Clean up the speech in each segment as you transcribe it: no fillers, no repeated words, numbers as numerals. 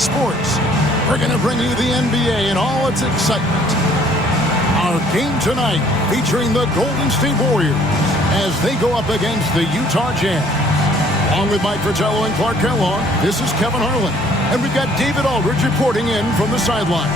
Sports. We're going to bring you the NBA and all its excitement. Our game tonight featuring the Golden State Warriors as they go up against the Utah Jazz. Along with Mike Fratello and Clark Kellogg, this is Kevin Harlan. And we've got David Aldridge reporting in from the sideline.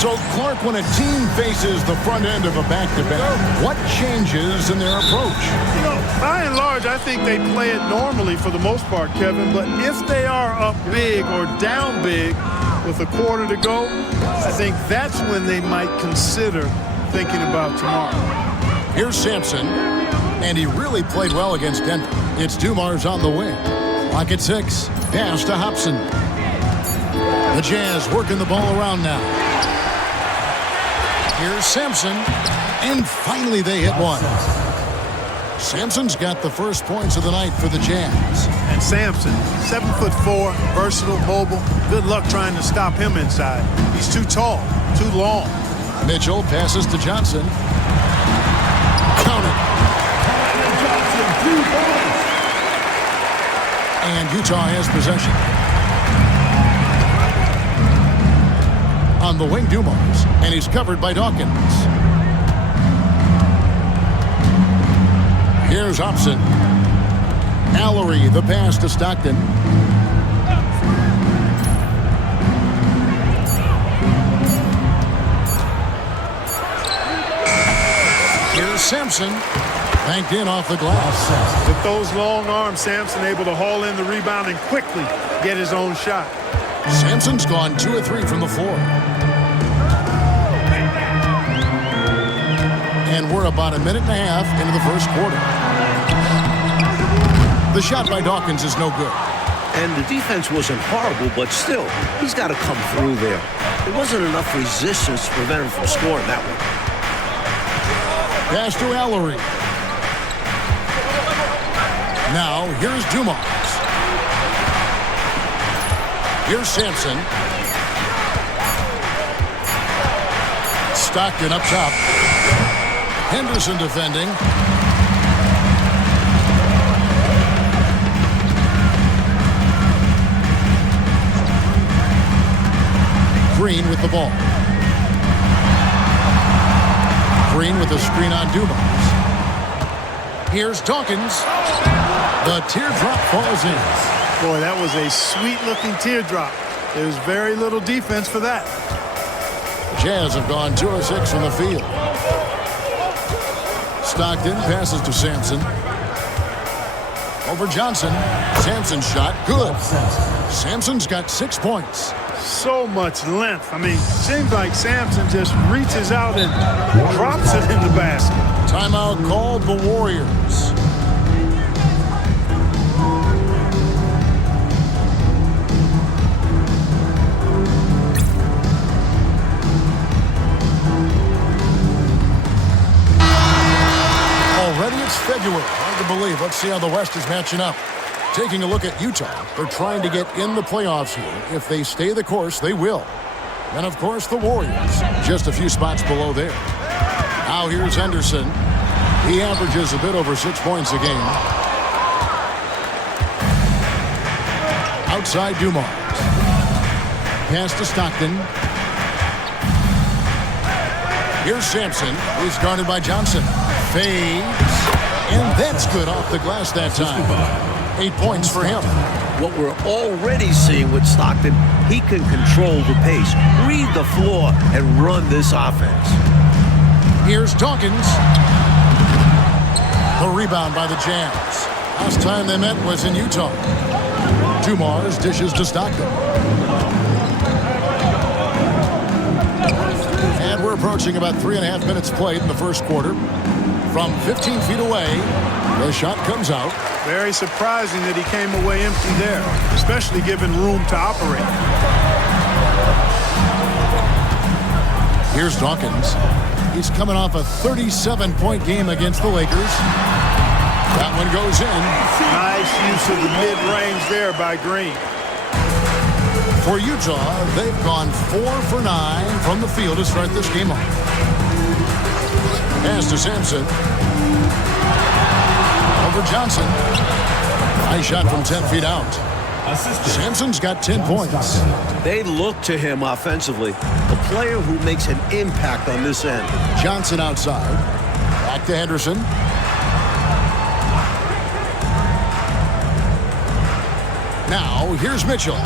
So, Clark, when a team faces the front end of a back-to-back, what changes in their approach? You know, by and large, I think they play it normally for the most part, Kevin. But if they are up big or down big with a quarter to go, I think that's when they might consider thinking about tomorrow. Here's Sampson, and he really played well against Denver. It's Dumars on the wing. Clock at 6. Pass to Hobson. The Jazz working the ball around now. Here's Sampson, and finally they hit one. Sampson's got the first points of the night for the Jazz. And Sampson, 7'4", versatile, mobile. Good luck trying to stop him inside. He's too tall, too long. Mitchell passes to Johnson. Count it. And Utah has possession. On the wing, Dumars, and he's covered by Dawkins. Here's Hobson. Allery, the pass to Stockton. Here's Sampson. Banked in off the glass. With those long arms, Sampson able to haul in the rebound and quickly get his own shot. Sampson's gone 2 of 3 from the floor. And we're about a minute and a half into the first quarter. The shot by Dawkins is no good. And the defense wasn't horrible, but still, he's got to come through there. There wasn't enough resistance to prevent him from scoring that one. Pass to Allery. Now, here's Dumars. Here's Sampson. Stockton up top. Henderson defending. Green with the ball. Green with the screen on Dumars. Here's Dawkins. The teardrop falls in. Boy, that was a sweet-looking teardrop. There's very little defense for that. The Jazz have gone 2 of 6 from the field. Stockton passes to Sampson. Over Johnson. Sampson's shot, good. Sampson's got 6 points. So much length. I mean, seems like Sampson just reaches out and drops it in the basket. Timeout called the Warriors. February. Hard to believe. Let's see how the West is matching up. Taking a look at Utah. They're trying to get in the playoffs here. If they stay the course, they will. And, of course, the Warriors, just a few spots below there. Now here's Henderson. He averages a bit over 6 points a game. Outside Dumars. Pass to Stockton. Here's Sampson. He's guarded by Johnson. Fades. And that's good off the glass that time. 8 points for him. What we're already seeing with Stockton, he can control the pace, read the floor, and run this offense. Here's Dawkins. The rebound by the Jazz. Last time they met was in Utah. Dumars dishes to Stockton. And we're approaching about 3.5 minutes played in the first quarter. From 15 feet away, the shot comes out. Very surprising that he came away empty there, especially given room to operate. Here's Dawkins. He's coming off a 37-point game against the Lakers. That one goes in. Nice use of the mid-range there by Green. For Utah, they've gone 4 for 9 from the field to start this game off. Pass to Sampson. Over Johnson. Nice shot from 10 feet out. Sampson's got 10 points. They look to him offensively. A player who makes an impact on this end. Johnson outside. Back to Henderson. Now, here's Mitchell.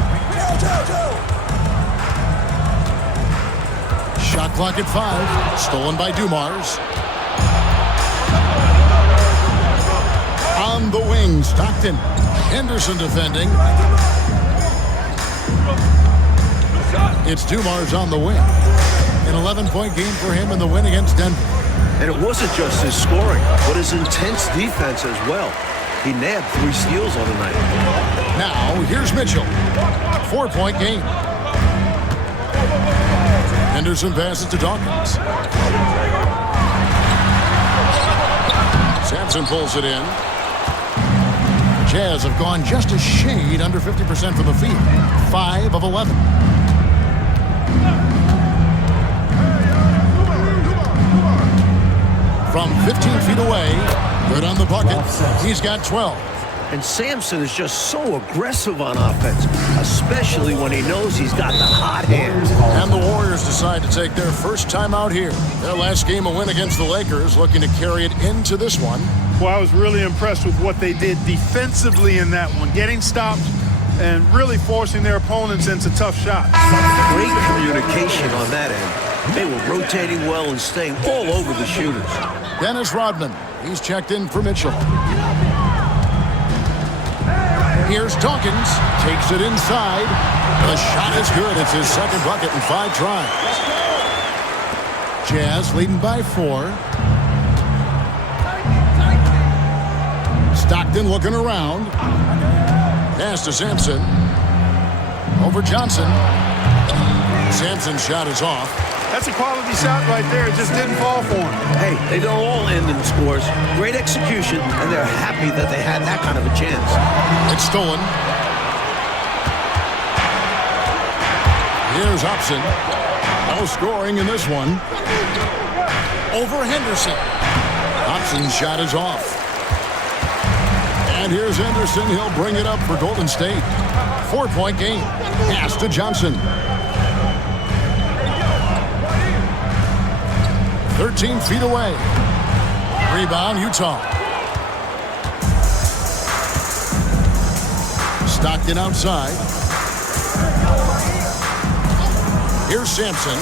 Shot clock at 5. Stolen by Dumars. On the wing, Stockton. Henderson defending. It's Dumars on the wing. An 11-point game for him in the win against Denver. And it wasn't just his scoring, but his intense defense as well. He nabbed 3 steals on the night. Now, here's Mitchell. 4-point game. Henderson passes to Dawkins. Sampson pulls it in. Jazz have gone just a shade under 50% from the field. 5 of 11. From 15 feet away, good on the bucket. He's got 12. And Sampson is just so aggressive on offense, especially when he knows he's got the hot hand. And the Warriors decide to take their first time out here. Their last game, a win against the Lakers, looking to carry it into this one. Well, I was really impressed with what they did defensively in that one, getting stopped and really forcing their opponents into tough shots. Great communication on that end. They were rotating well and staying all over the shooters. Dennis Rodman. He's checked in for Mitchell. Here's Dawkins. Takes it inside. The shot is good. It's his second bucket in 5 tries. Jazz leading by 4. Stockton looking around. Pass to Sampson. Over Johnson. Sampson's shot is off. That's a quality shot right there. It just didn't fall for him. Hey, they don't all end in scores. Great execution, and they're happy that they had that kind of a chance. It's stolen. Here's Hobson. No scoring in this one. Over Henderson. Hobson's shot is off. And here's Henderson. He'll bring it up for Golden State. 4-point game. Pass to Johnson. 13 feet away. Rebound, Utah. Stockton outside. Here's Sampson.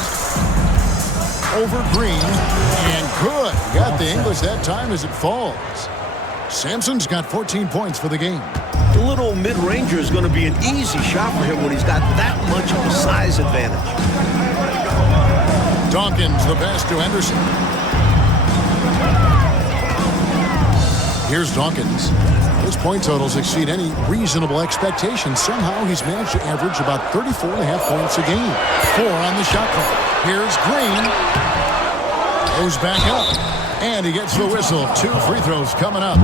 Over Green. And good. Got the English that time as it falls. Sampson's got 14 points for the game. The little mid-ranger is going to be an easy shot for him when he's got that much of a size advantage. Dawkins, the pass to Henderson. Here's Dawkins. His point totals exceed any reasonable expectations. Somehow he's managed to average about 34.5 points a game. 4 on the shot clock. Here's Green. Goes back up. And he gets the whistle. 2 free throws coming up.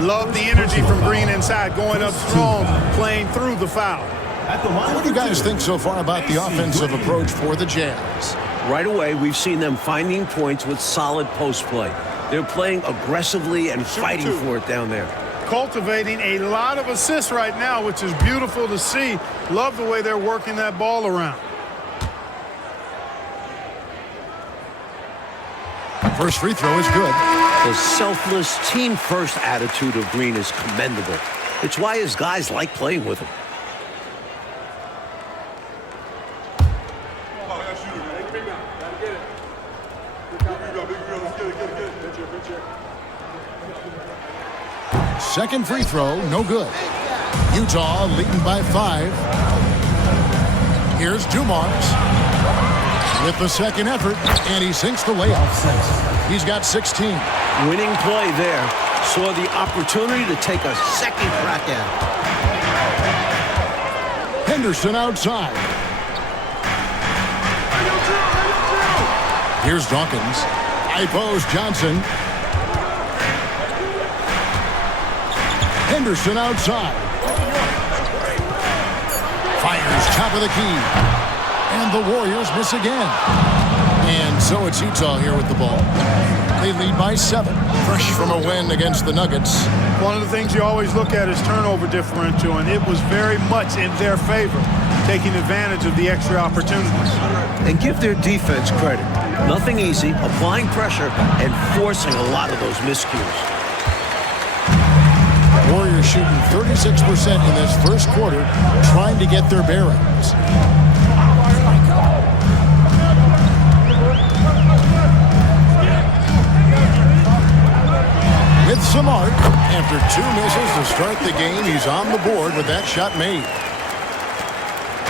Love the energy from Green inside, going up strong, playing through the foul. What do you guys think so far about the offensive approach for the Jazz? Right away, we've seen them finding points with solid post play. They're playing aggressively and fighting for it down there. Cultivating a lot of assists right now, which is beautiful to see. Love the way they're working that ball around. First free throw is good. The selfless, team-first attitude of Green is commendable. It's why his guys like playing with him. Second free throw, no good. Utah leading by 5. Here's Dumars with the second effort, and he sinks the layup. He's got 16. Winning play there. Saw the opportunity to take a second crack at it. Henderson outside. Here's Dawkins. Ipos Johnson. Henderson outside. Fires top of the key. And the Warriors miss again. And so it's Utah here with the ball. They lead by 7. Fresh from a win against the Nuggets. One of the things you always look at is turnover differential, and it was very much in their favor, taking advantage of the extra opportunities. And give their defense credit. Nothing easy, applying pressure, and forcing a lot of those miscues. Warriors shooting 36% in this first quarter, trying to get their bearings. With some art, after 2 misses to start the game, he's on the board with that shot made.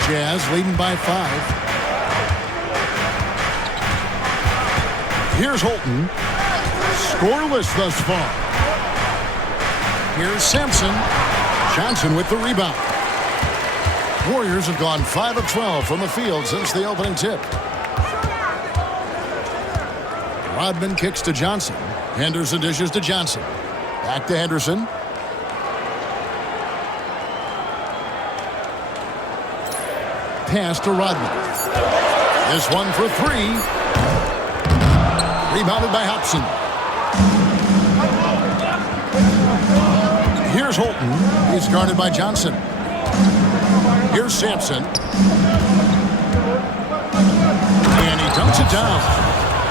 Jazz leading by 5. Here's Holton. Scoreless thus far. Here's Sampson. Johnson with the rebound. Warriors have gone 5 of 12 from the field since the opening tip. Rodman kicks to Johnson. Henderson dishes to Johnson. Back to Henderson. Pass to Rodman. This one for 3. Rebounded by Hobson. Here's Holton. He's guarded by Johnson. Here's Sampson. And he dunks it down.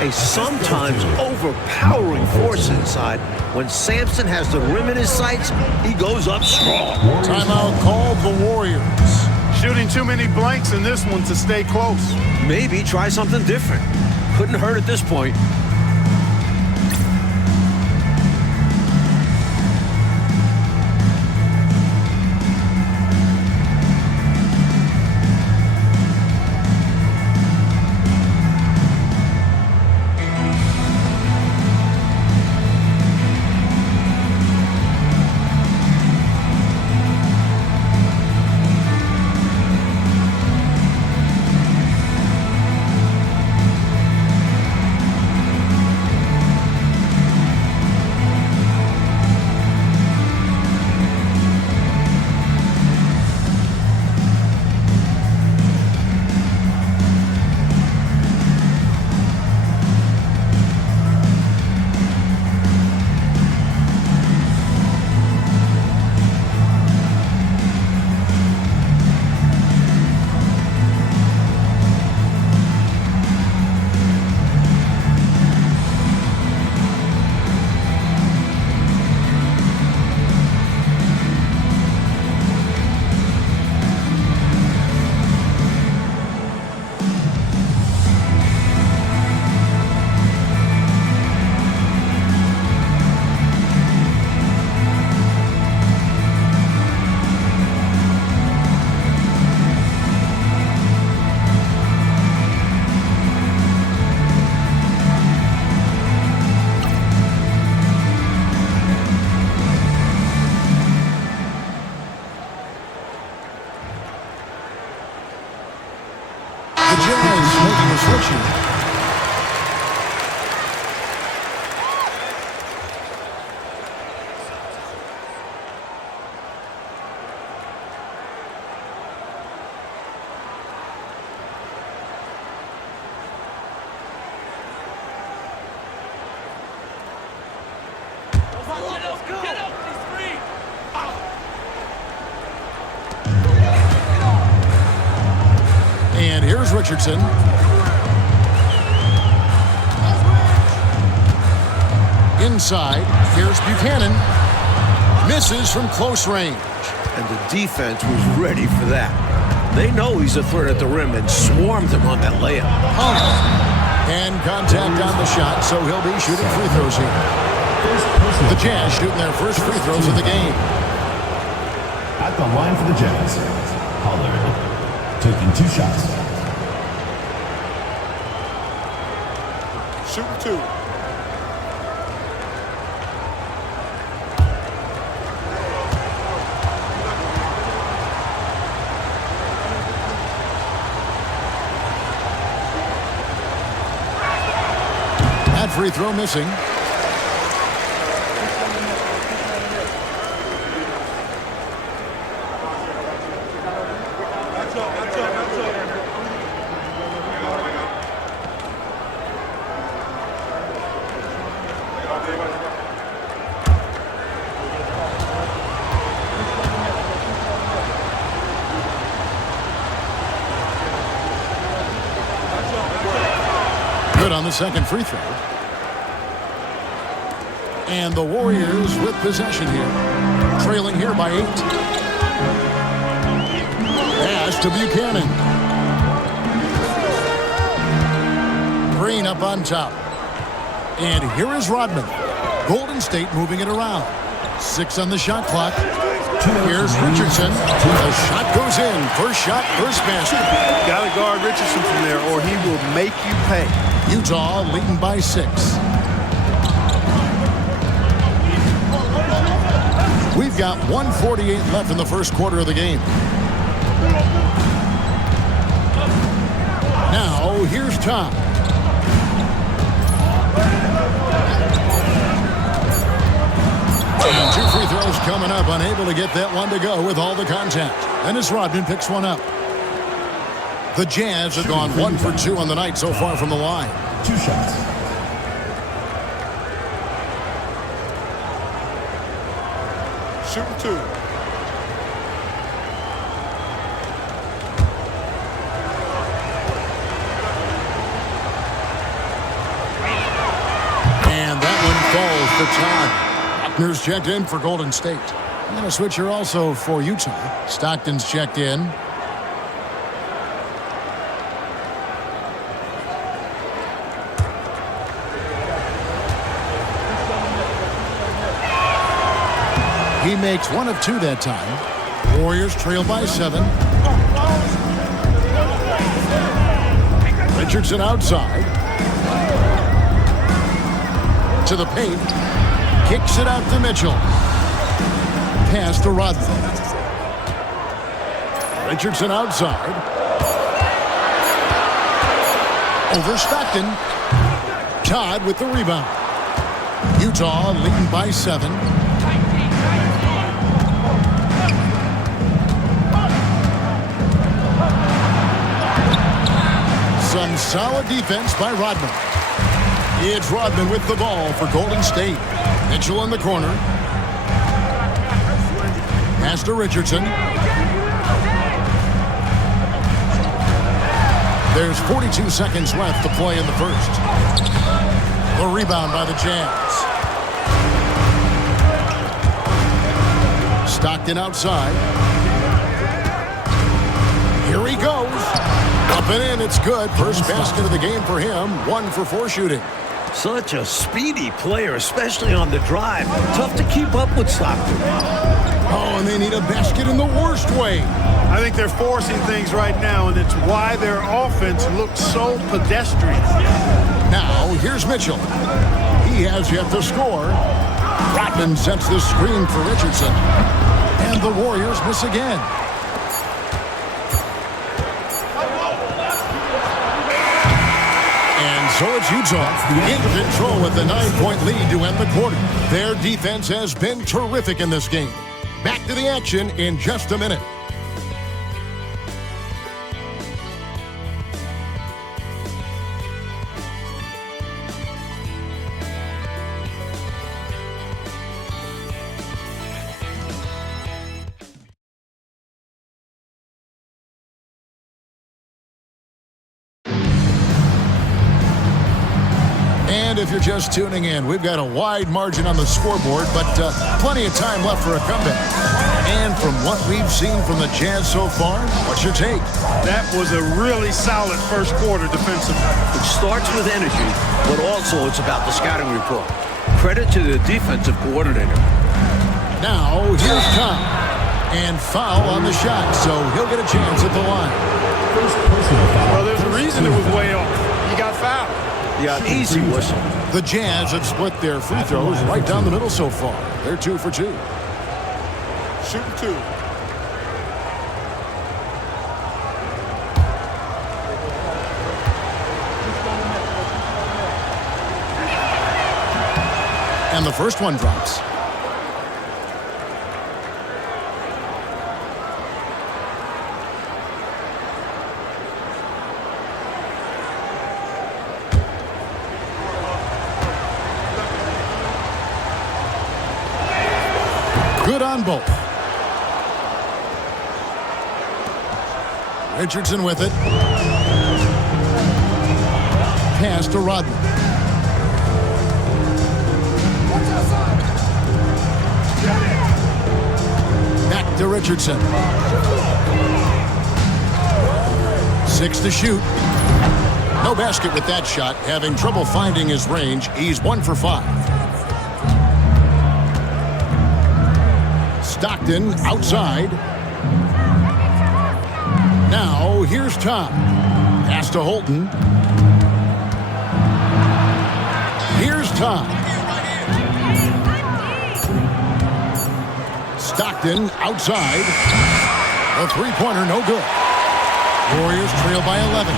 A sometimes overpowering force inside. When Sampson has the rim in his sights, he goes up strong. Timeout called the Warriors. Shooting too many blanks in this one to stay close. Maybe try something different. Couldn't hurt at this point. The Jazz making a switch here. And here's Richardson. Inside, here's Buchanan. Misses from close range. And the defense was ready for that. They know he's a threat at the rim and swarmed him on that layup. And contact on the shot, so he'll be shooting free throws here. The Jazz shooting their first free throws of the game. At the line for the Jazz, Pollard taking 2 shots. Shooting 2. free throw missing. Good on the second free throw. And the Warriors with possession here. Trailing here by 8. Pass to Buchanan. Green up on top. And here is Rodman. Golden State moving it around. 6 on the shot clock. Here's Richardson. The shot goes in. First shot, first basket. Got to guard Richardson from there or he will make you pay. Utah leading by 6. We've got 1:48 left in the first quarter of the game. Now, here's Tom. And 2 free throws coming up. Unable to get that one to go with all the contact. And as Rodman picks one up. The Jazz have gone 1 for 2 on the night so far from the line. 2 shots. Shooting 2. And that one falls for Todd. Buckner's checked in for Golden State. And a switcher also for Utah. Stockton's checked in. He makes 1 of 2 that time. Warriors trail by 7. Richardson outside. To the paint. Kicks it out to Mitchell. Pass to Rodman. Richardson outside. Over Stockton. Todd with the rebound. Utah leading by 7. Some solid defense by Rodman. It's Rodman with the ball for Golden State. Mitchell in the corner. Pass to Richardson. There's 42 seconds left to play in the first. The rebound by the Jazz. Stockton outside. Here he goes. Up and in, it's good. First basket of the game for him. 1 for 4 shooting. Such a speedy player, especially on the drive. Tough to keep up with Stockton. Oh, and they need a basket in the worst way. I think they're forcing things right now, and it's why their offense looks so pedestrian. Now, here's Mitchell. He has yet to score. Rodman sets the screen for Richardson. And the Warriors miss again. And so it's Utah in control with the 9-point lead to end the quarter. Their defense has been terrific in this game. Back to the action in just a minute. And if you're just tuning in, we've got a wide margin on the scoreboard, but plenty of time left for a comeback. And from what we've seen from the Jazz so far, what's your take? That was a really solid first quarter defensively. It starts with energy, but also it's about the scouting report. Credit to the defensive coordinator. Now, here's Tom. And foul on the shot, so he'll get a chance at the line. Well, there's a reason it was way off. He got fouled. Yeah, easy whistle. The Jazz have split their free throws right down the middle so far. They're 2 for 2. Shooting 2. And the first one drops. Good on both. Richardson with it. Pass to Rodman. Back to Richardson. 6 to shoot. No basket with that shot. Having trouble finding his range. He's 1 for 5. Stockton outside. Now here's Tom. Pass to Holton. Here's Tom. Stockton outside. The three-pointer no good. Warriors trail by 11.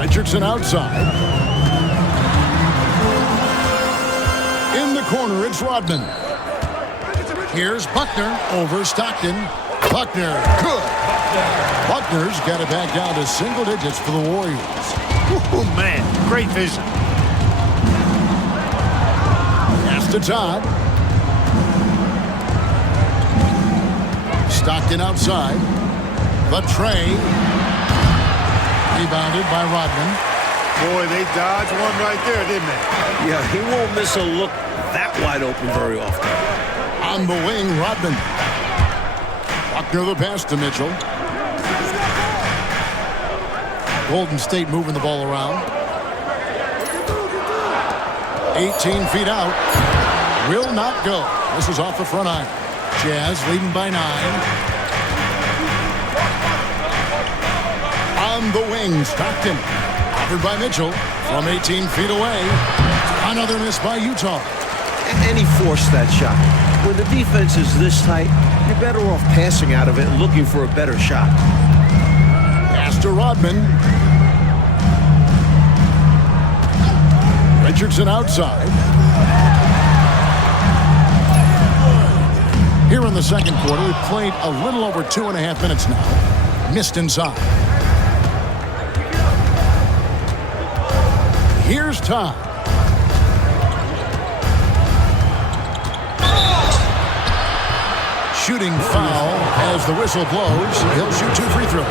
Richardson outside. In the corner, it's Rodman. Here's Buckner over Stockton. Buckner, good. Buckner's got it back down to single digits for the Warriors. Oh, man, great vision. Pass to Todd. Stockton outside. The tray. Rebounded by Rodman. Boy, they dodged one right there, didn't they? Yeah, he won't miss a look that wide open very often. On the wing, Rodman. Buckner the pass to Mitchell. Golden State moving the ball around. 18 feet out. Will not go. This is off the front iron. Jazz leading by 9. On the wing, Stockton. Offered by Mitchell from 18 feet away. Another miss by Utah. And he forced that shot. When the defense is this tight, you're better off passing out of it and looking for a better shot. Pass to Rodman. Richardson outside. Here in the second quarter, we've played a little over 2.5 minutes now. Missed inside. Here's Todd. Shooting foul as the whistle blows. He'll shoot 2 free throws.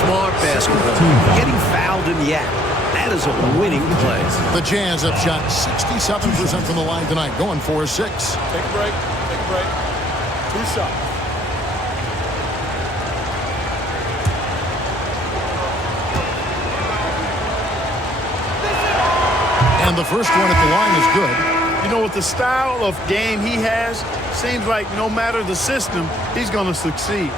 Smart basketball. Getting fouled in the act. That is a winning play. The Jazz have shot 67% from the line tonight, going 4 of 6. Take a break. Take a break. 2 shots. And the first one at the line is good. You know, with the style of game he has, seems like no matter the system, he's going to succeed.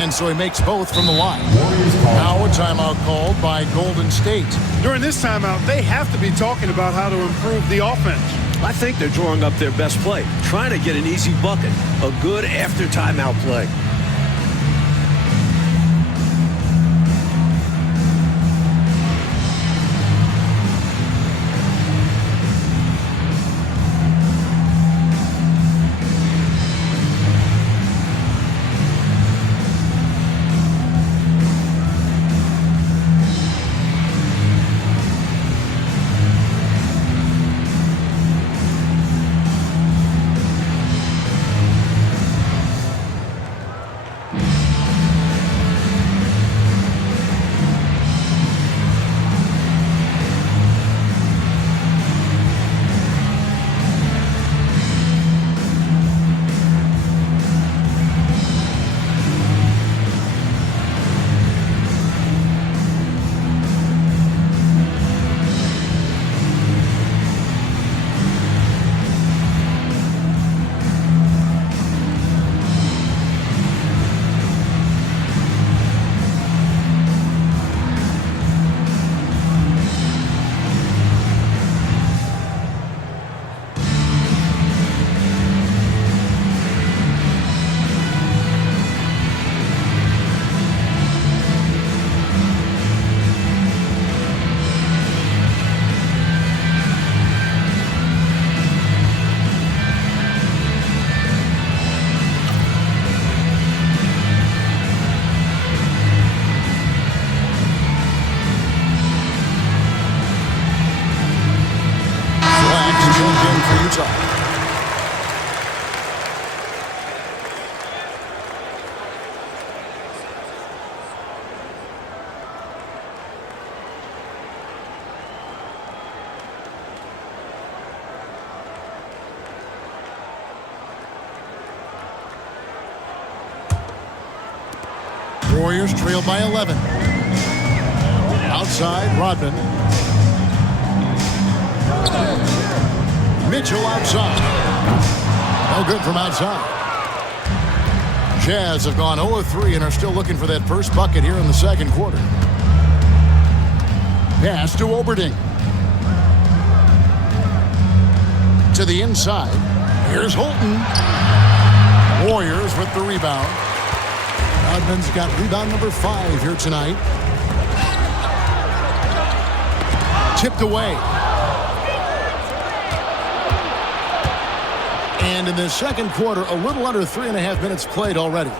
And so he makes both from the line. Now a timeout called by Golden State. During this timeout, they have to be talking about how to improve the offense. I think they're drawing up their best play, trying to get an easy bucket, a good after timeout play. posts up. Warriors trail by 11. Outside, Rodman. Mitchell outside. No good from outside. Jazz have gone 0-3 and are still looking for that first bucket here in the second quarter. Pass to Oberding. To the inside. Here's Holton. Warriors with the rebound. Rodman's got rebound number 5 here tonight. Tipped away. And in the second quarter, a little under 3.5 minutes played already.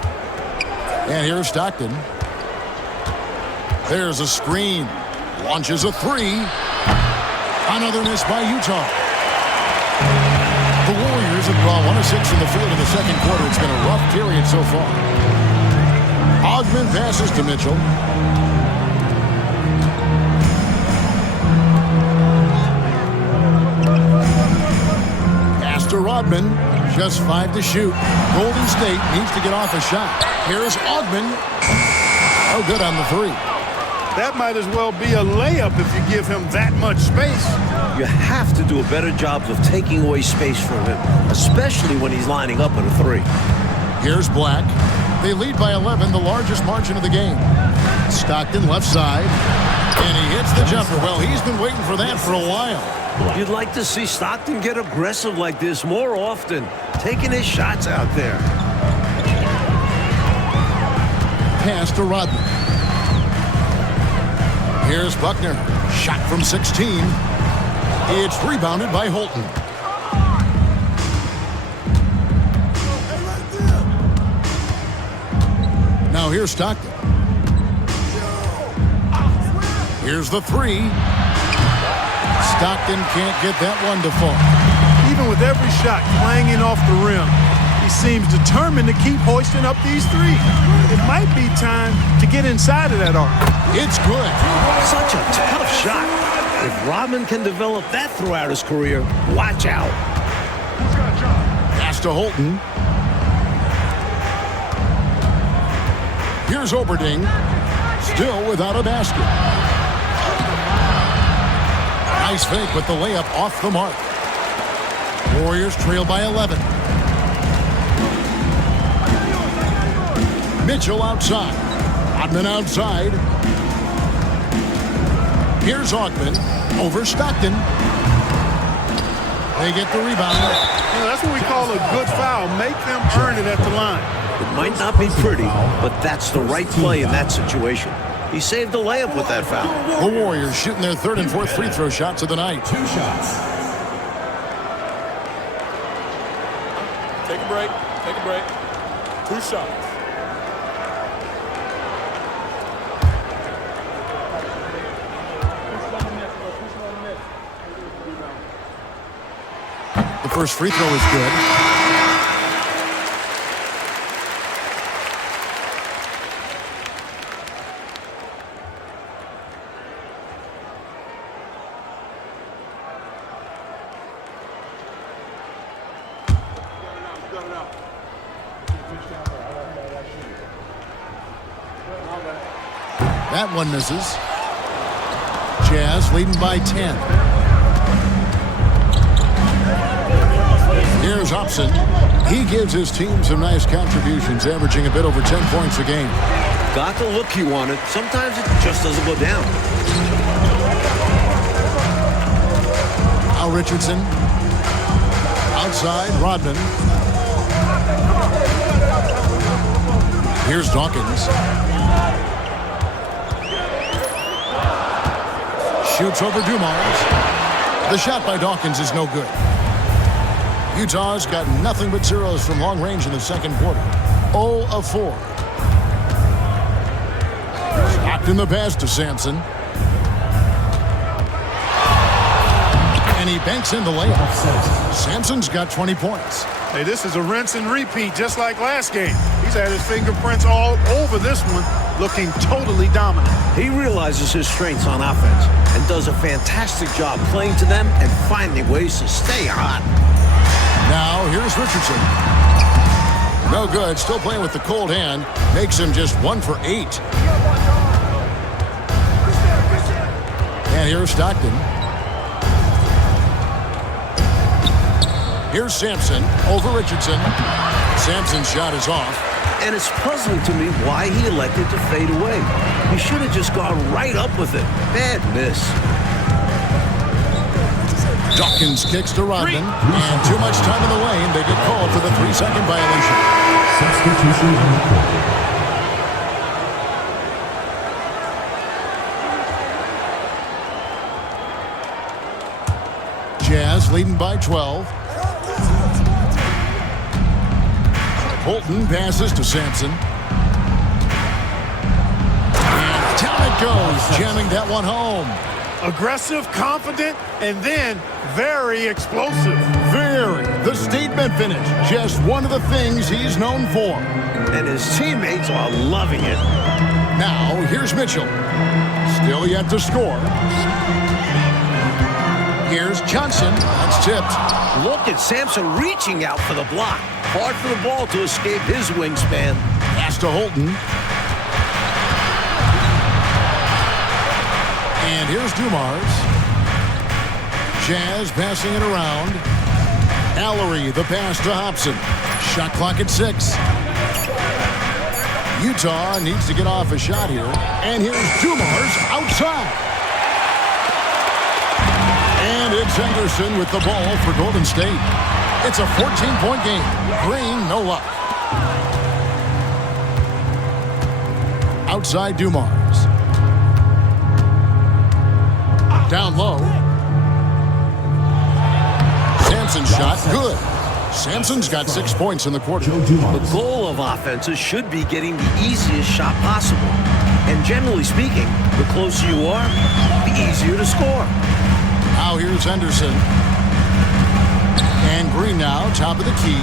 And here's Stockton. There's a screen. Launches a 3. Another miss by Utah. The Warriors have gone 1 of 6 in the field in the second quarter. It's been a rough period so far. Ogman passes to Mitchell. Pass to Rodman. Just 5 to shoot. Golden State needs to get off a shot. Here's Ogman. Oh, good on the 3. That might as well be a layup if you give him that much space. You have to do a better job of taking away space from him, especially when he's lining up at a 3. Here's Black. They lead by 11, the largest margin of the game. Stockton left side, and he hits the jumper. Well, he's been waiting for that for a while. You'd like to see Stockton get aggressive like this more often, taking his shots out there. Pass to Rodman. Here's Buckner. Shot from 16. It's rebounded by Holton. Now here's Stockton. Here's the 3. Stockton can't get that one to fall. Even with every shot clanging off the rim, he seems determined to keep hoisting up these 3. It might be time to get inside of that arc. It's good. Such a tough shot. If Rodman can develop that throughout his career, watch out. Pass to Holton. Here's Oberding. Still without a basket. Nice fake with the layup off the mark. Warriors trail by 11. Mitchell outside. Rodman outside. Here's Ogman over Stockton. They get the rebound. That's what we call a good foul. Make them earn it at the line. It might not be pretty, but that's the right play in that situation. He saved the layup with that foul. The Warriors shooting their 3rd and 4th free throw shots of the night. 2 shots. Take a break. Take a break. 2 shots. The first free throw is good. That one misses. Jazz leading by 10. Here's Hobson. He gives his team some nice contributions, averaging a bit over 10 points a game. Got the look he wanted. Sometimes it just doesn't go down. Al Richardson. Outside, Rodman. Here's Dawkins. Shoots over Dumars. The shot by Dawkins is no good. Utah's got nothing but zeros from long range in the second quarter. 0 of 4. Stockton the pass to Sampson. And And he banks in the layup. Sampson's got 20 points. Hey, this is a rinse and repeat, just like last game. He's had his fingerprints all over this one, looking totally dominant. He realizes his strengths on offense and does a fantastic job playing to them and finding ways to stay hot. Now, here's Richardson. No good. Still playing with the cold hand. Makes him just 1 for 8. And here's Stockton. Here's Sampson over Richardson. Sampson's shot is off. And it's puzzling to me why he elected to fade away. He should have just gone right up with it. Bad miss. Dawkins kicks to Rodman. And too much time in the lane. They get called for the 3-second violation. Substitution on the court. Jazz leading by 12. Holton passes to Sampson. And down it goes, jamming that one home. Aggressive, confident, and then very explosive. Very. The statement finish. Just one of the things he's known for. And his teammates are loving it. Now, here's Mitchell. Still yet to score. Here's Johnson. That's tipped. Look at Sampson reaching out for the block. Hard for the ball to escape his wingspan. Pass to Holton. And here's Dumars. Jazz passing it around. Allery, the pass to Hobson. Shot clock at 6. Utah needs to get off a shot here. And here's Dumars outside. And it's Henderson with the ball for Golden State. It's a 14-point game. Green, no luck. Outside Dumars. Down low. Sampson's shot, good. Sampson's got 6 points in the quarter. The goal of offenses should be getting the easiest shot possible. And generally speaking, the closer you are, the easier to score. Now here's Henderson. And Green now, top of the key.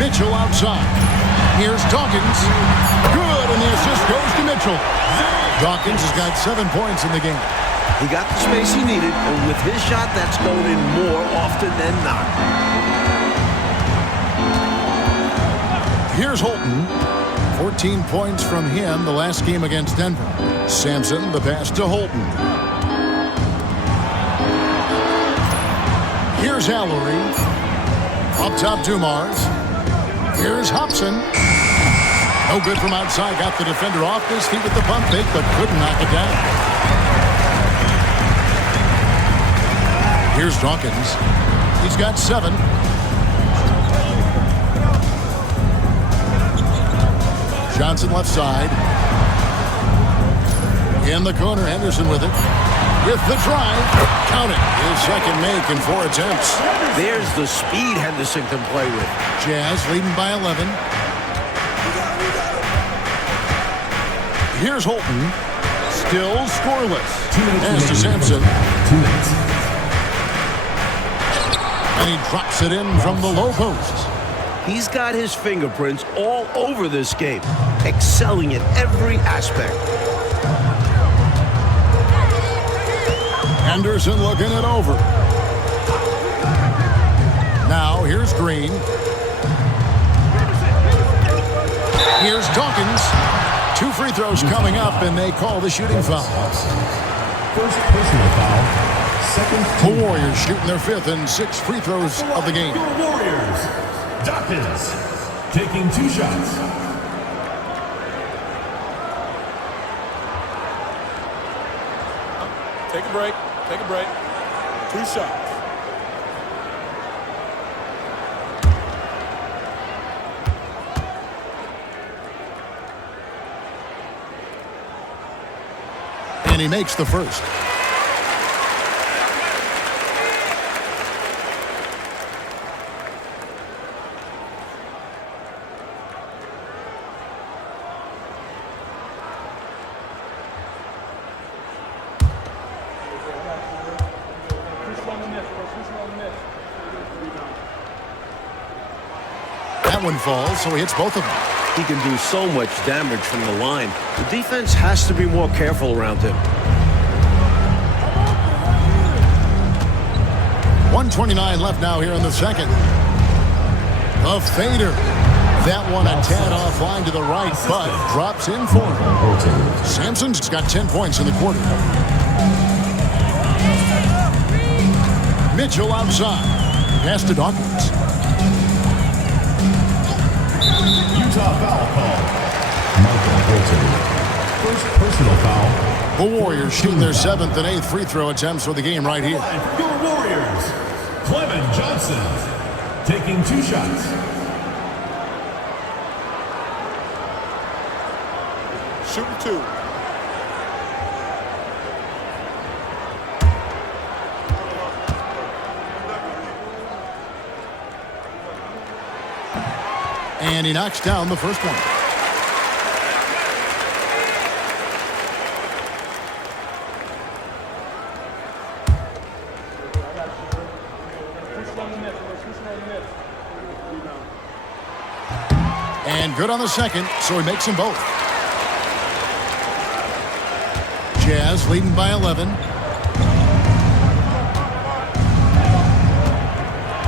Mitchell outside. Here's Dawkins. Good, and the assist goes to Mitchell. Dawkins has got 7 points in the game. He got the space he needed, and with his shot, that's going in more often than not. Here's Holton. 14 points from him the last game against Denver. Sampson, the pass to Holton. Here's Allery. Up top, Dumars. Here's Hobson. No good from outside. Got the defender off his feet with the pump fake, but couldn't knock it down. Here's Dawkins. He's got 7. Johnson left side. In the corner, Henderson with it. With the drive. Count it. His second make in 4 attempts. There's the speed Henderson can play with. Jazz leading by 11. Here's Holton. Still scoreless. Pass to Sampson. 2 minutes. And he drops it in from the low post. He's got his fingerprints all over this game, excelling in every aspect. Henderson looking it over. Now here's Green. Here's Dawkins. 2 free throws coming up, and they call the shooting foul. First personal foul. Second The team. Warriors shooting their 5th and 6th free throws of the game. Your Warriors. Dawkins taking 2 shots. Take a break. Take a break. 2 shots. And he makes the first. That one falls, so he hits both of them. He can do so much damage from the line. The defense has to be more careful around him. 1:29 left now here in the second. A fader. That one a tad offline to the right, but drops in for him. Sampson's got 10 points in the quarter. Mitchell outside. Pass to Dawkins. Utah foul call. Michael Bolton. First personal foul. The Warriors shooting their 7th and 8th free throw attempts for the game right here. Your Warriors, Clement Johnson, taking 2 shots. Shooting 2. And he knocks down the first one. And good on the second, so he makes them both. Jazz leading by 11.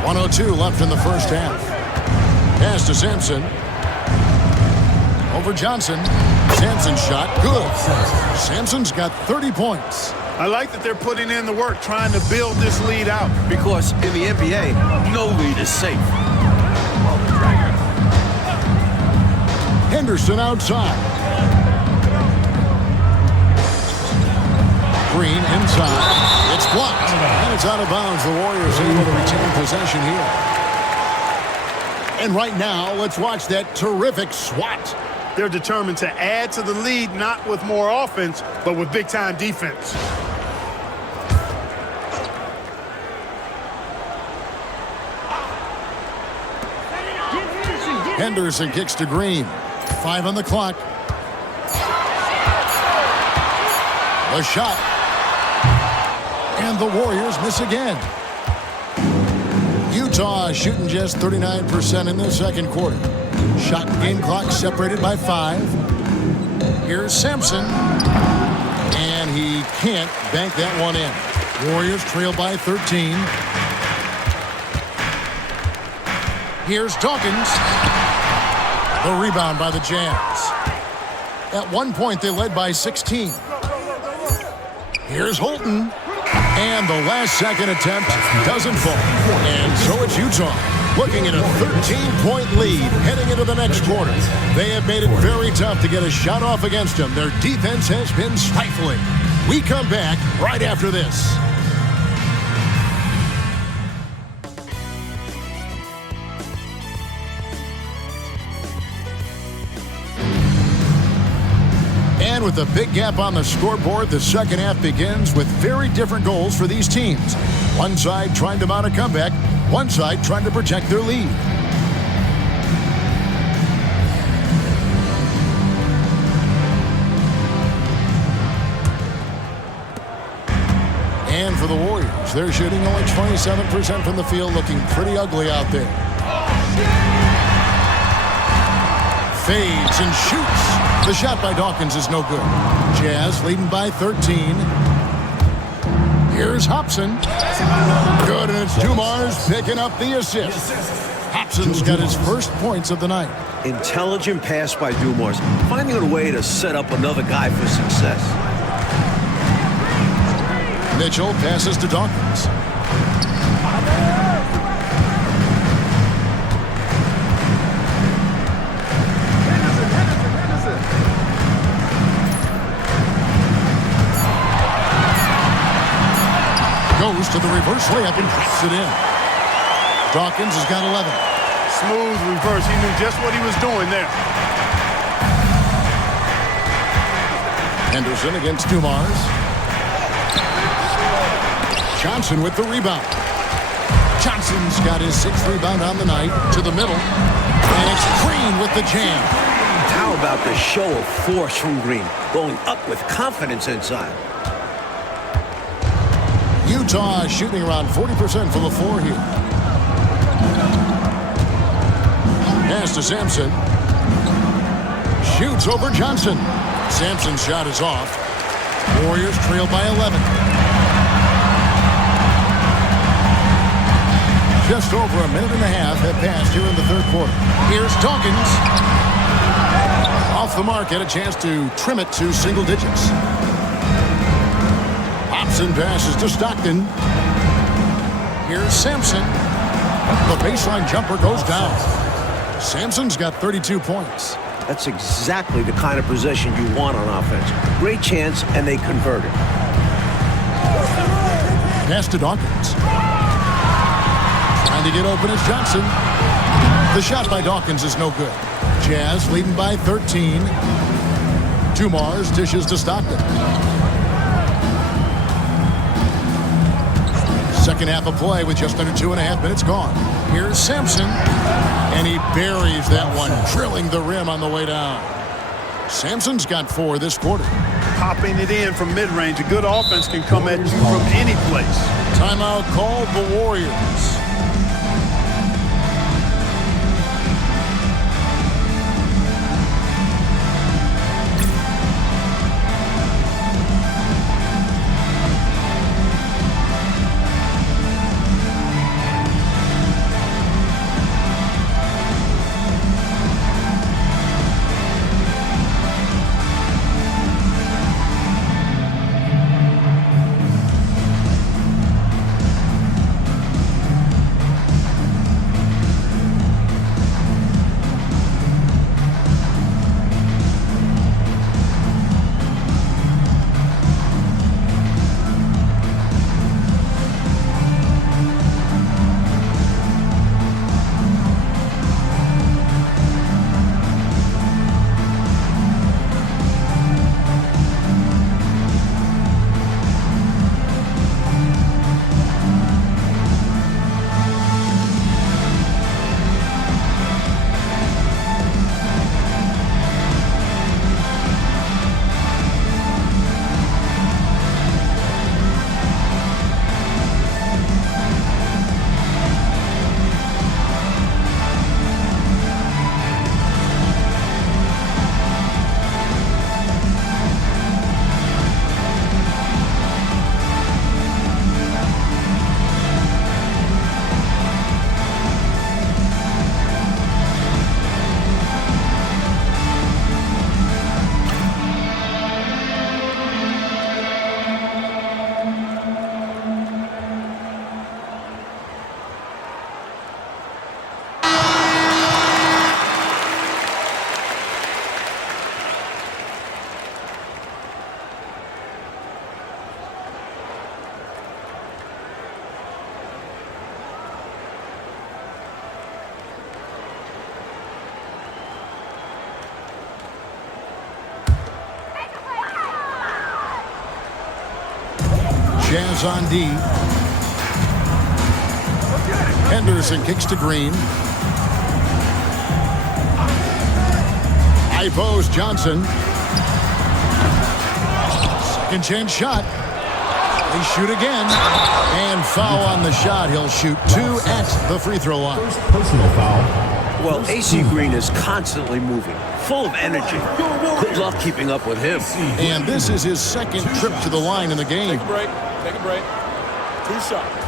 1:02 left in the first half. Pass to Sampson. Over Johnson. Sampson's shot, good. Sampson's got 30 points. I like that they're putting in the work, trying to build this lead out. Because in the NBA, no lead is safe. Henderson outside. Green inside. It's blocked. And it's out of bounds. The Warriors able to retain possession here. And right now, let's watch that terrific swat. They're determined to add to the lead, not with more offense, but with big-time defense. Henderson kicks to Green. 5 on the clock. The shot. And the Warriors miss again. Utah shooting just 39% in the second quarter. Shot and game clock separated by 5. Here's Sampson. And he can't bank that one in. Warriors trail by 13. Here's Dawkins. The rebound by the Jazz. At one point, they led by 16. Here's Holton. And the last-second attempt doesn't fall. And so it's Utah looking at a 13-point lead heading into the next quarter. They have made it very tough to get a shot off against them. Their defense has been stifling. We come back right after this. And with a big gap on the scoreboard, the second half begins with very different goals for these teams. One side trying to mount a comeback, one side trying to protect their lead. And for the Warriors, they're shooting only 27% from the field, looking pretty ugly out there. Fades and shoots. The shot by Dawkins is no good. Jazz leading by 13. Here's Hobson. Good, and it's Dumars picking up the assist. Hobson's got his first points of the night. Intelligent pass by Dumars, finding a way to set up another guy for success. Mitchell passes to Dawkins. Goes to the reverse layup and drops it in. Dawkins has got 11. Smooth reverse. He knew just what he was doing there. Henderson against Dumars. Johnson with the rebound. Johnson's got his 6th rebound on the night to the middle. And it's Green with the jam. How about the show of force from Green, going up with confidence inside? Utah shooting around 40% from the floor here. Pass to Sampson. Shoots over Johnson. Sampson's shot is off. Warriors trail by 11. Just over a minute and a half have passed here in the third quarter. Here's Dawkins. Off the mark, had a chance to trim it to single digits. Hobson passes to Stockton. Here's Sampson. The baseline jumper goes down. Sampson's got 32 points. That's exactly the kind of possession you want on offense. Great chance, and they converted. Pass to Dawkins. Trying to get open is Johnson. The shot by Dawkins is no good. Jazz leading by 13. Dumars dishes to Stockton. Second half of play with just under 2.5 minutes gone. Here's Sampson. And he buries that one, drilling the rim on the way down. Sampson's got 4 this quarter. Popping it in from mid-range. A good offense can come at you from any place. Timeout called the Warriors. Jazz on D. Henderson kicks to Green. High post Johnson. Second chance shot. They shoot again. And foul on the shot. He'll shoot 2 at the free throw line. First personal foul. Well, AC Green is constantly moving, full of energy. Good luck keeping up with him. And this is his second trip to the line in the game. Take a break. Take a break. 2 shots.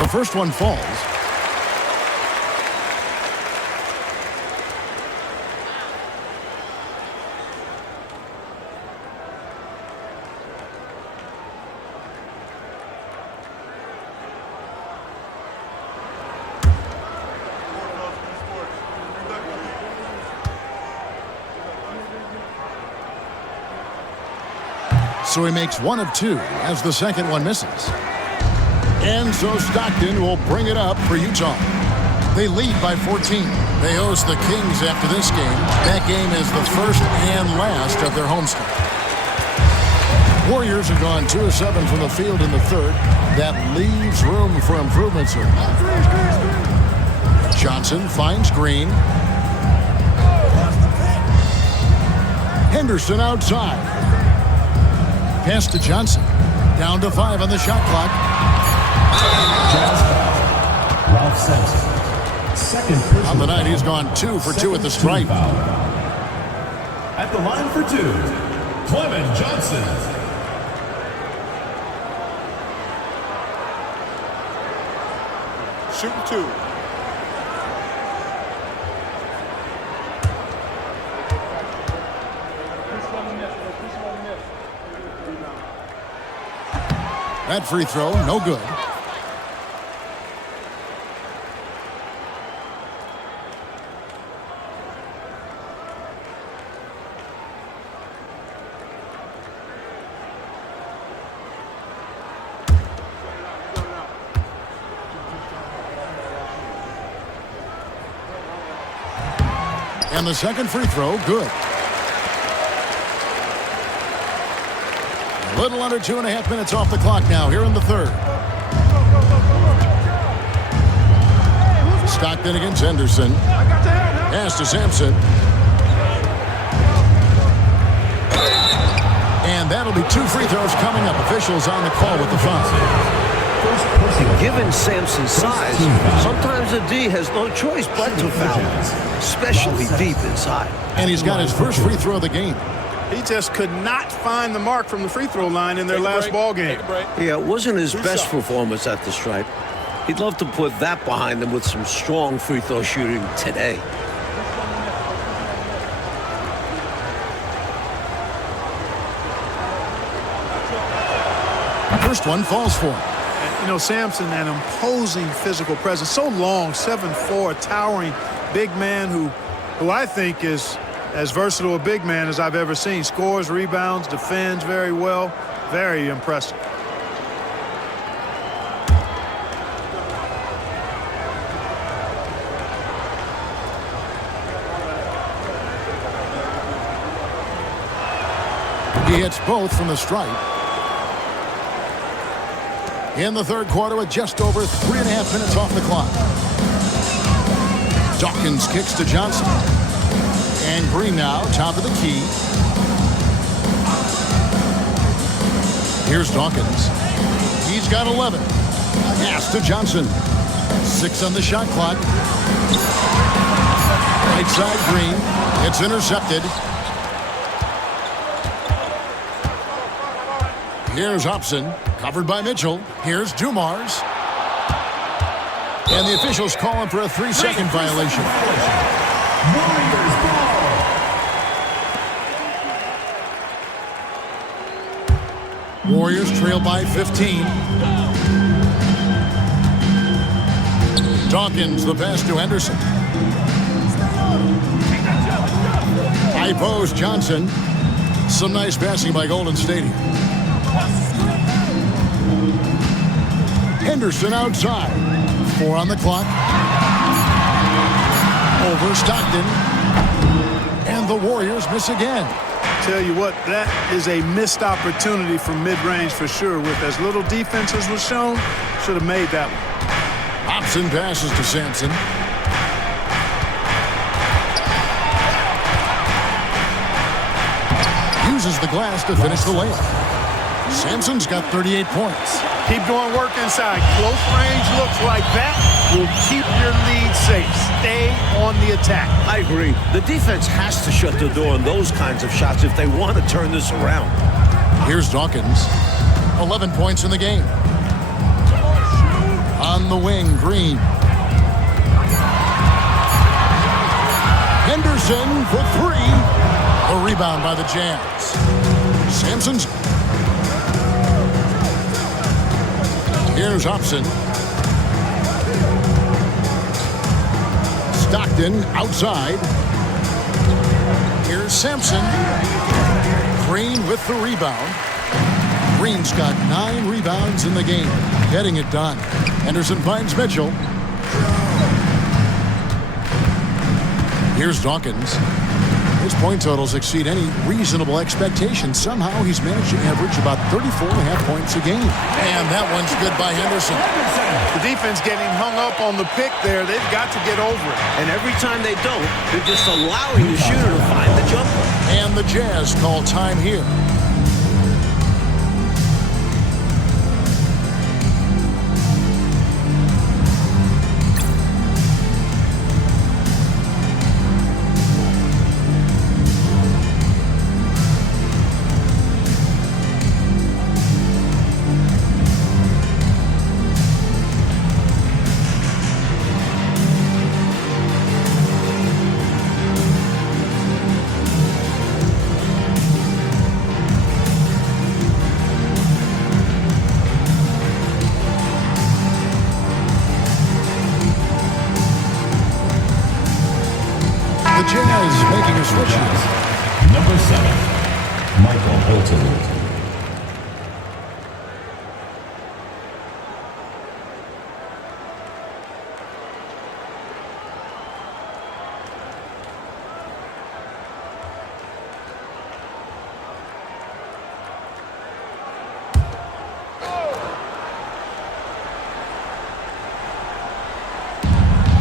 The first one falls. So he makes 1 of 2 as the second one misses. And so Stockton will bring it up for Utah. They lead by 14. They host the Kings after this game. That game is the first and last of their homestand. Warriors have gone 2 of 7 from the field in the third. That leaves room for improvement, sir. Johnson finds Green. Henderson outside. Pass to Johnson. Down to 5 on the shot clock. Jazz foul. Ralph Sampson. Second personal On the night, foul. he's gone 2 for 2 at the stripe. Foul. At the line for 2, Clement Johnson. Shooting 2. That free throw, no good. And the second free throw, good. A little under 2.5 minutes off the clock now here in the third. Stockton against Henderson. Pass to Sampson. And that'll be 2 free throws coming up. Officials on the call with the foul. Given Sampson's size, sometimes the D has no choice but to foul, especially deep inside. And he's got his first free throw of the game. He just could not find the mark from the free throw line in their last ball game. Yeah, it wasn't his best performance at the stripe. He'd love to put that behind him with some strong free throw shooting today. First one falls for him. You know, Sampson, an imposing physical presence, so long, 7'4", towering big man who I think is as versatile a big man as I've ever seen. Scores, rebounds, defends very well. Very impressive. He hits both from the stripe. In the third quarter with just over 3.5 minutes off the clock. Dawkins kicks to Johnson. And Green now, top of the key. Here's Dawkins. He's got 11. Pass to Johnson. 6 on the shot clock. Right side Green. It's intercepted. Here's Hobson, covered by Mitchell. Here's Dumars. And the officials call him for a 3-second violation. Warriors trail by 15. Dawkins, the pass to Henderson. High post, Johnson. Some nice passing by Golden State here. Henderson outside. 4 on the clock. Over Stockton. And the Warriors miss again. Tell you what, that is a missed opportunity from mid-range for sure. With as little defense as was shown, should have made that one. Hobson passes to Sampson. Uses the glass to finish the layup. Sampson's got 38 points. Keep doing work inside. Close range looks like that will keep your lead safe. Stay on the attack. I agree. The defense has to shut the door on those kinds of shots if they want to turn this around. Here's Dawkins. 11 points in the game. On the wing, Green. Henderson for 3. A rebound by the Jazz. Sampson's. Here's Hobson. Stockton outside. Here's Sampson. Green with the rebound. Green's got 9 rebounds in the game. Getting it done. Henderson finds Mitchell. Here's Dawkins. His point totals exceed any reasonable expectation. Somehow he's managed to average about 34.5 points a game. And that one's good by Henderson. The defense getting hung up on the pick there. They've got to get over it. And every time they don't, they're just allowing the shooter to find the jumper. And the Jazz call time here. Jazz making a switch here. Number 7, Michael Hilton.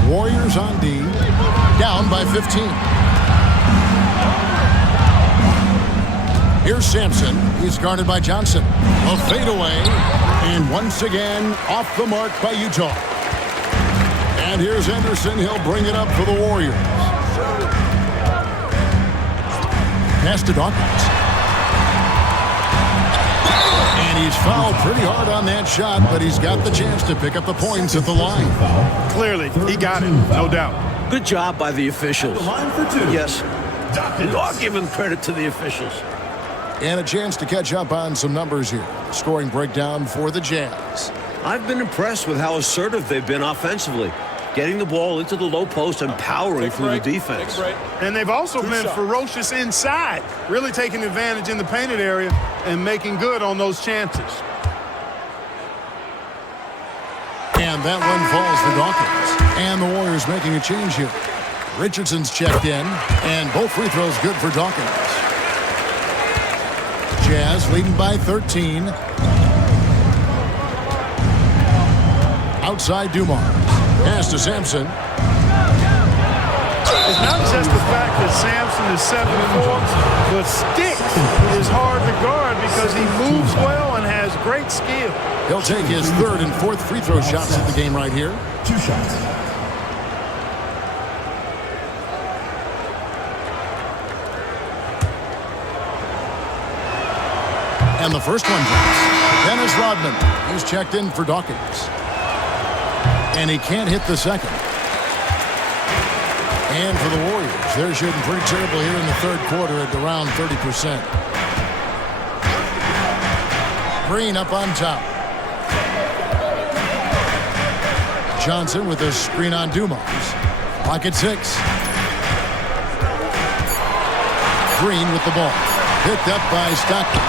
Warriors on D, down by 15. Here's Sampson. He's guarded by Johnson. A fadeaway, and once again off the mark by Utah. And here's Henderson. He'll bring it up for the Warriors. Pass to Dawkins. And he's fouled pretty hard on that shot, but he's got the chance to pick up the points at the line. Clearly, he got it, no doubt. Good job by the officials. The line for 2. Yes, we are giving credit to the officials. And a chance to catch up on some numbers here. Scoring breakdown for the Jazz. I've been impressed with how assertive they've been offensively, getting the ball into the low post and powering through the defense. And they've also been ferocious inside, really taking advantage in the painted area and making good on those chances. And that one falls for Dawkins. And the Warriors making a change here. Richardson's checked in, and both free throws good for Dawkins. Jazz leading by 13. Outside Dumars. Pass to Sampson. It's not just the fact that Sampson is 7'4", but Sticks is hard to guard because he moves well and has great skill. He'll take his third and fourth free throw shots at the game right here. 2 shots. And the first one drops. Dennis Rodman. He's checked in for Dawkins. And he can't hit the second. And for the Warriors, they're shooting pretty terrible here in the third quarter at around 30%. Green up on top. Johnson with a screen on Dumars. Pocket 6. Green with the ball. Picked up by Stockton.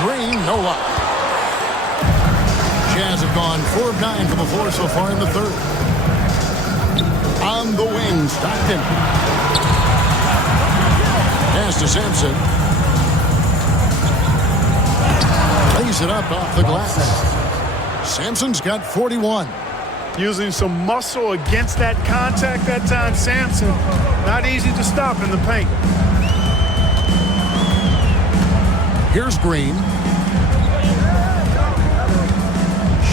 Green, no luck. Jazz have gone 4 of 9 from the floor so far in the third. On the wing, Stockton. Pass to Sampson. Lays it up off the glass. Sampson's got 41. Using some muscle against that contact that time, Sampson. Not easy to stop in the paint. Here's Green.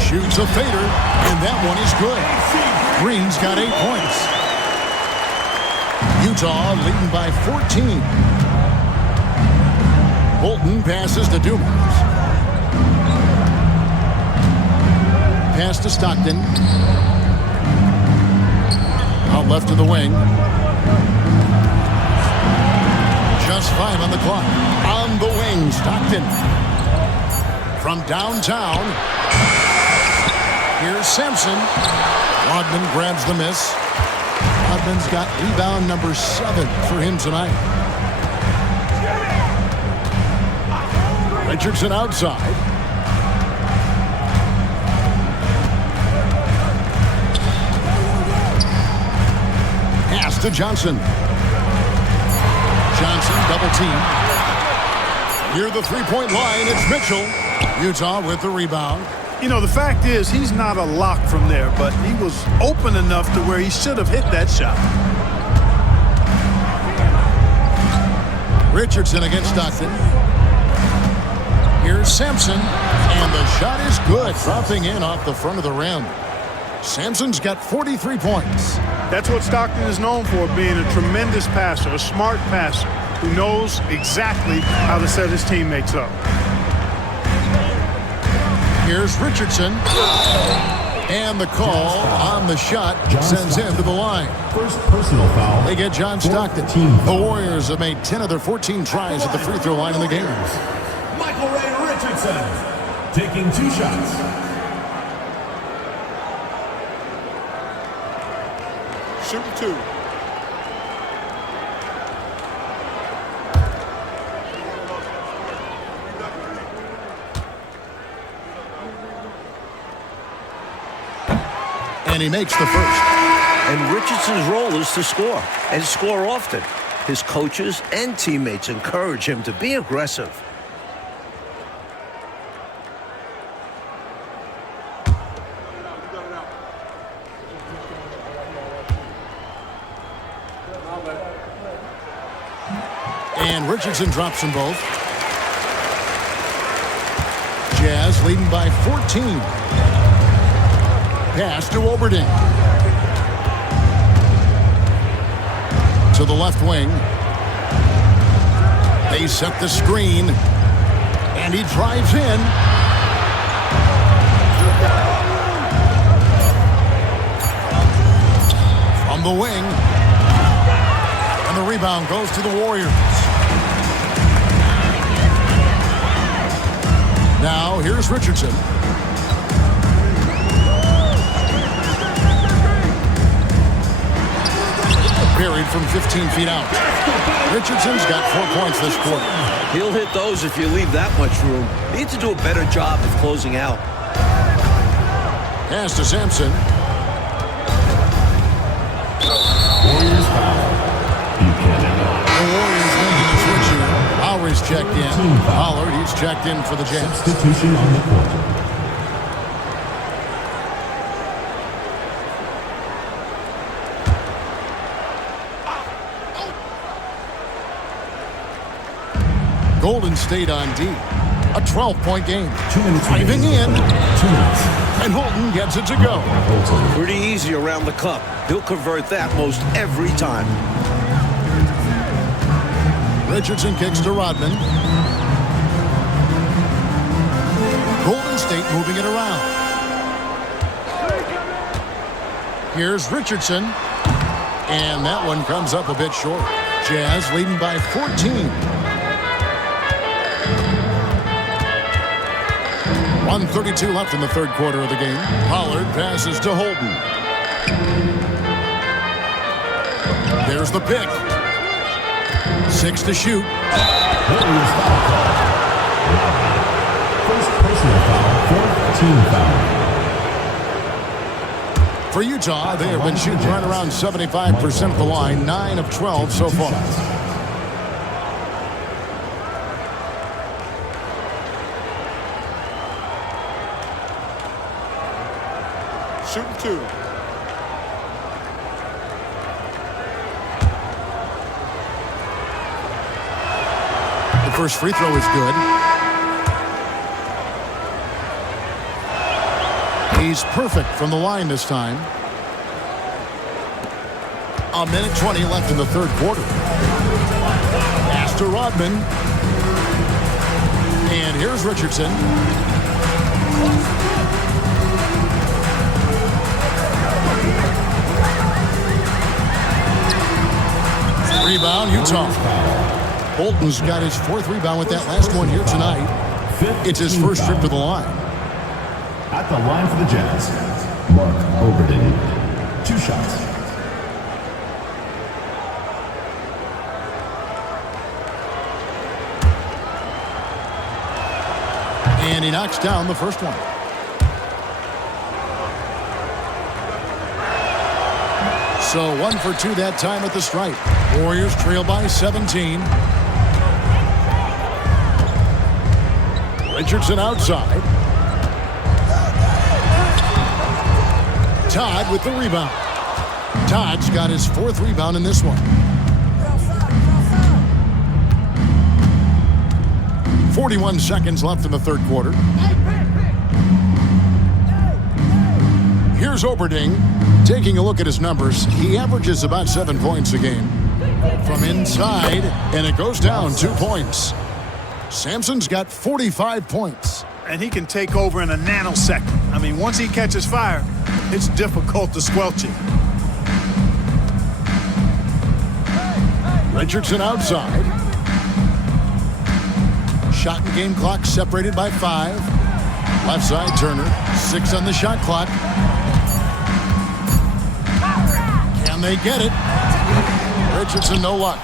Shoots a fader, and that one is good. Green's got 8 points. Utah leading by 14. Bolton passes to Dumars. Pass to Stockton. Out left to the wing. Just 5 on the clock. On the wing, Stockton. From downtown. Here's Sampson. Rodman grabs the miss. Rodman's got rebound number 7 for him tonight. Richardson outside. Pass to Johnson. Johnson double team. Near the three-point line, it's Mitchell. Utah with the rebound. You know, the fact is he's not a lock from there, but he was open enough to where he should have hit that shot. Richardson against Stockton. Here's Sampson, and the shot is good, dropping in off the front of the rim. Sampson's got 43 points. That's what Stockton is known for, being a tremendous passer, a smart passer, who knows exactly how to set his teammates up. Here's Richardson. And the call on the shot sends him to the line. First personal foul. They get John Stockton. The Warriors have made 10 of their 14 tries at the free throw line in the game. Michael Ray Richardson taking 2 shots. Shooting 2. And he makes the first. And Richardson's role is to score, and score often. His coaches and teammates encourage him to be aggressive. And Richardson drops them both. Jazz leading by 14. Pass to Oberding. To the left wing. They set the screen. And he drives in. From the wing. And the rebound goes to the Warriors. Now, here's Richardson. Buried from 15 feet out. Richardson's got 4 points this quarter. He'll hit those if you leave that much room. Need to do a better job of closing out. Pass to Sampson. Warriors foul. Buchanan. The Warriors making a switch here. Lowry's checked in. Pollard, he's checked in for the Jazz. Substitution on the court. Golden State on D. A 12-point game. 2 minutes Driving in. 2 minutes. And Holton gets it to go. Pretty easy around the cup. He'll convert that most every time. Richardson kicks to Rodman. Golden State moving it around. Here's Richardson. And that one comes up a bit short. Jazz leading by 14. 1:32 left in the third quarter of the game. Pollard passes to Holton. There's the pick. 6 to shoot. Warriors foul call. First personal foul, 4th team foul. For Utah, they have been shooting right around 75% of the line, 9 of 12 so far. Shooting 2. The first free throw is good. He's perfect from the line this time. 1:20 left in the third quarter. Pass to Rodman. And here's Richardson. Rebound, Utah. Holton's got his 4th rebound with that last one here tonight. It's his first trip to the line. At the line for the Jazz, Mark Oberding. 2 shots. And he knocks down the first one. So 1 for 2 that time at the stripe. Warriors trail by 17. Richardson outside. Todd with the rebound. Todd's got his 4th rebound in this one. 41 seconds left in the 3rd quarter. Here's Oberding. Taking a look at his numbers, he averages about 7 points a game. From inside, and it goes down 2 points. Sampson's got 45 points. And he can take over in a nanosecond. I mean, once he catches fire, it's difficult to squelch it. Richardson outside. Shot and game clock separated by 5. Left side, Turner. 6 on the shot clock. Can they get it? Richardson, no luck.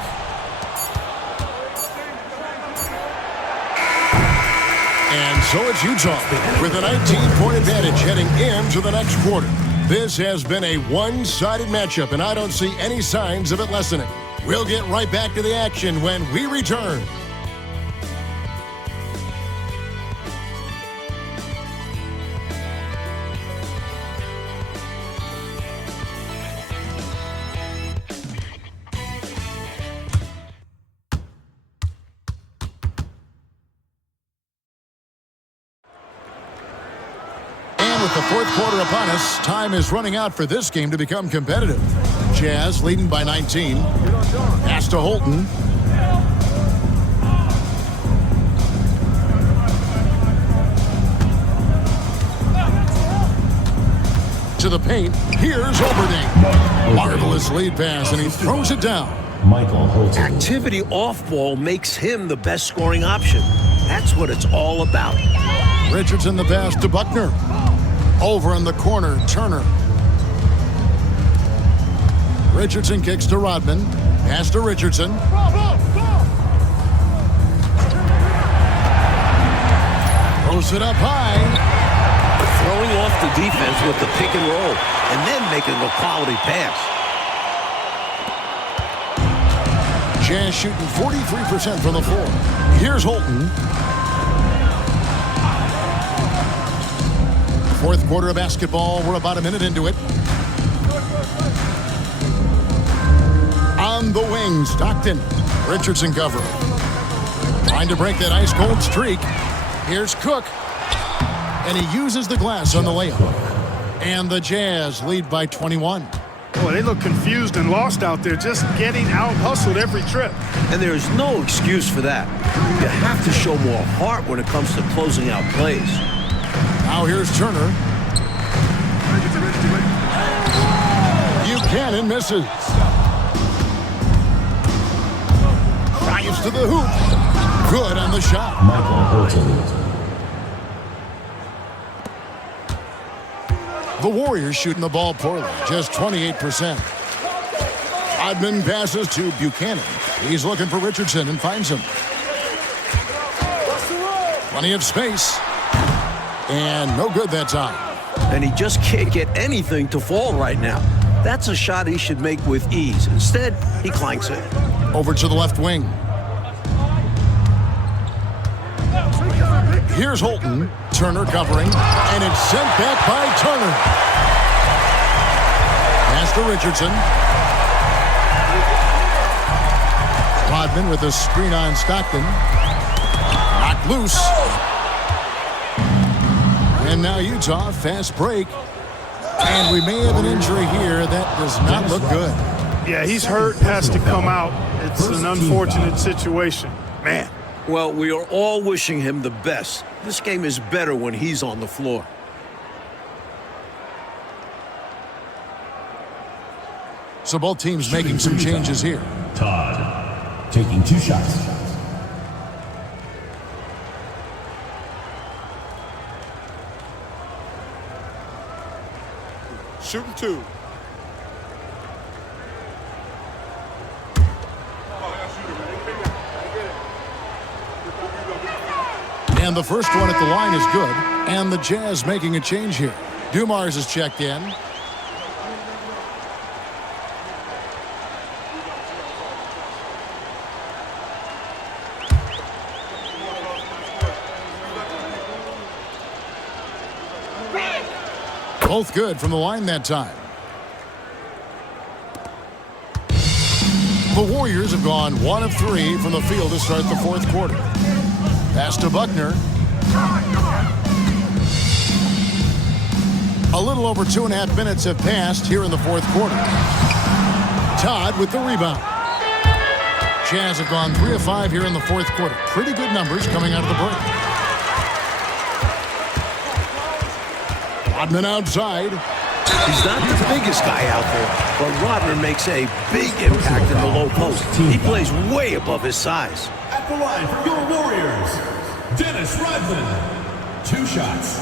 And so it's Utah with a 19-point advantage heading into the next quarter. This has been a one-sided matchup, and I don't see any signs of it lessening. We'll get right back to the action when we return. With the 4th quarter upon us, time is running out for this game to become competitive. Jazz leading by 19. Pass to Holton. To the paint. Here's Oberding. Marvelous lead pass, and he throws it down. Michael Holton. Activity off ball makes him the best scoring option. That's what it's all about. Richardson the pass to Buckner. Over in the corner, Turner. Richardson kicks to Rodman. Pass to Richardson. Throws it up high. Throwing off the defense with the pick and roll, and then making a quality pass. Jazz shooting 43% from the floor. Here's Holton. 4th quarter of basketball. We're about a minute into it. On the wing, Stockton. Richardson covering. Trying to break that ice-cold streak. Here's Cook. And he uses the glass on the layup. And the Jazz lead by 21. Boy, they look confused and lost out there, just getting out-hustled every trip. And there's no excuse for that. You have to show more heart when it comes to closing out plays. Now here's Turner. Buchanan misses. Drives to the hoop. Good on the shot. Michael Holton. The Warriors shooting the ball poorly, just 28%. Rodman passes to Buchanan. He's looking for Richardson and finds him. Plenty of space. And no good that time. And he just can't get anything to fall right now. That's a shot he should make with ease. Instead, he clanks it. Over to the left wing. Here's Holton. Turner covering. And it's sent back by Turner. Pass to Richardson. Rodman with a screen on Stockton. Knocked loose. And now Utah, fast break. And we may have an injury here that does not look good. Yeah, he's hurt, has to come out. It's an unfortunate situation. Man. Well, we are all wishing him the best. This game is better when he's on the floor. So both teams making some changes here. Todd taking 2 shots. Shooting 2. And the first one at the line is good. And the Jazz making a change here. Dumars is checked in. Both good from the line that time. The Warriors have gone 1 of 3 from the field to start the fourth quarter. Pass to Buckner. A little over 2.5 minutes have passed here in the fourth quarter. Todd with the rebound. Jazz have gone 3 of 5 here in the fourth quarter. Pretty good numbers coming out of the break. Rodman outside. He's not the biggest guy out there, but Rodman makes a big impact in the low post. He plays way above his size. At the line for your Warriors, Dennis Rodman. 2 shots.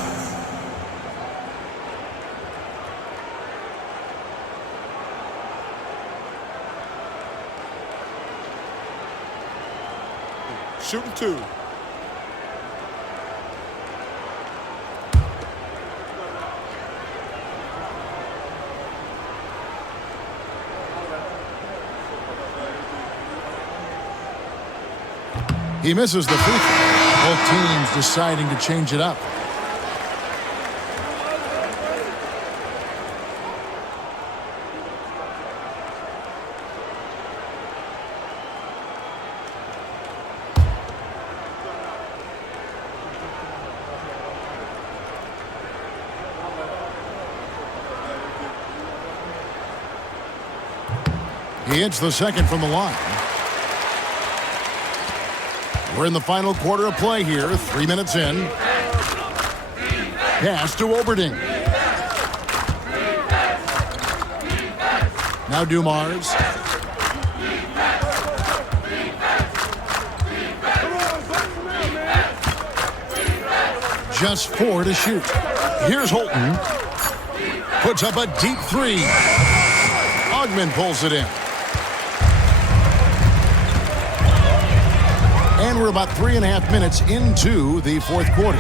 Shooting 2. He misses the free throw. Both teams deciding to change it up. He hits the second from the line. We're in the final quarter of play here, 3 minutes in. Pass to Oberding. Now Dumars. Just 4 to shoot. Here's Holton. Puts up a deep 3. Ogman pulls it in. And we're about 3.5 minutes into the fourth quarter.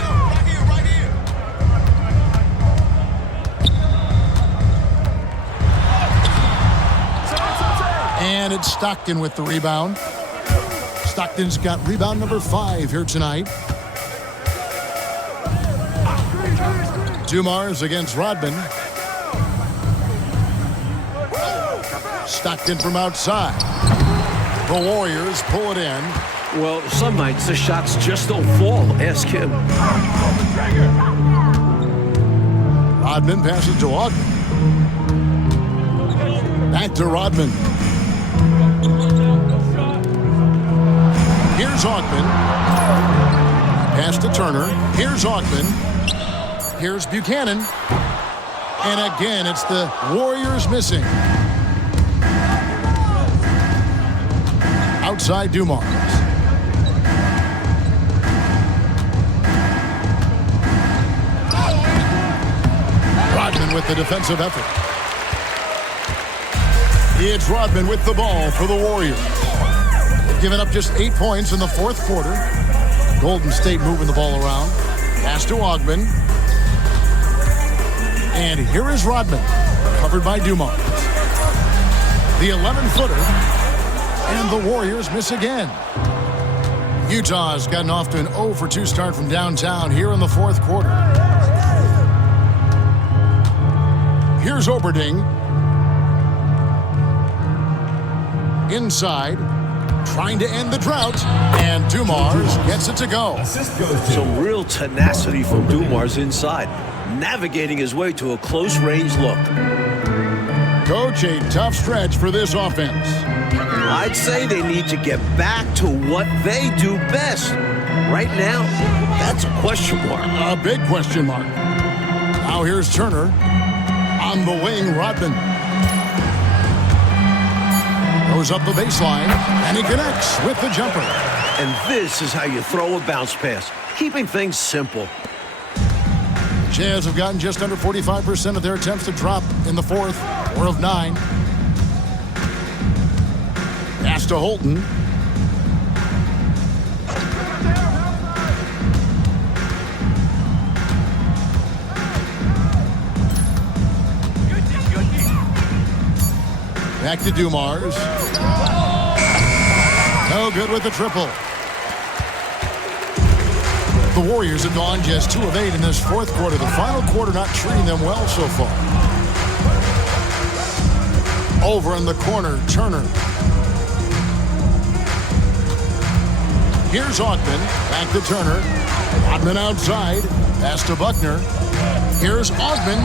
And it's Stockton with the rebound. Stockton's got rebound number 5 here tonight. Dumars against Rodman. Stockton from outside. The Warriors pull it in. Well, some nights the shots just don't fall. Ask him. Rodman passes to Ogden. Back to Rodman. Here's Ogden. Pass to Turner. Here's Ogden. Here's Buchanan. And again, it's the Warriors missing. Outside Dumars. Rodman with the defensive effort. It's Rodman with the ball for the Warriors. They've given up just 8 points in the fourth quarter. Golden State moving the ball around. Pass to Ogden. And here is Rodman, covered by Dumars. The 11-footer. And the Warriors miss again. Utah's gotten off to an 0-for-2 start from downtown here in the fourth quarter. Here's Oberding. Inside, trying to end the drought. And Dumars gets it to go. Assist goes to Some real tenacity from Dumars inside, navigating his way to a close-range look. Coach, a tough stretch for this offense. I'd say they need to get back to what they do best. Right now, that's a question mark. A big question mark. Now here's Turner. On the wing, Rodman. Goes up the baseline, and he connects with the jumper. And this is how you throw a bounce pass, keeping things simple. Jazz have gotten just under 45% of their attempts to drop in the fourth, 4 of 9. Pass to Holton. Back to Dumars. No good with the triple. The Warriors have gone just 2 of 8 in this fourth quarter. The final quarter not treating them well so far. Over in the corner, Turner. Here's Augman. Back to Turner. Augman outside. Pass to Buckner. Here's Augman.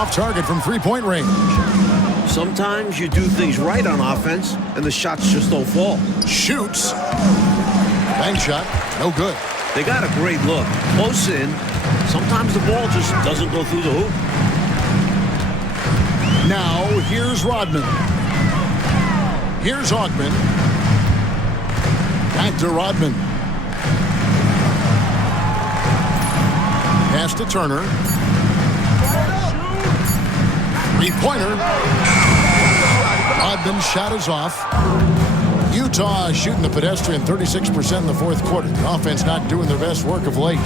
Off target from three-point range. Sometimes you do things right on offense, and the shots just don't fall. Shoots. Bank shot. No good. They got a great look. Close in. Sometimes the ball just doesn't go through the hoop. Now, here's Rodman. Here's Augman. Back to Rodman. Pass to Turner. Three-pointer. Rodman's shot is off. Utah is shooting the pedestrian 36% in the fourth quarter. The offense not doing their best work of late.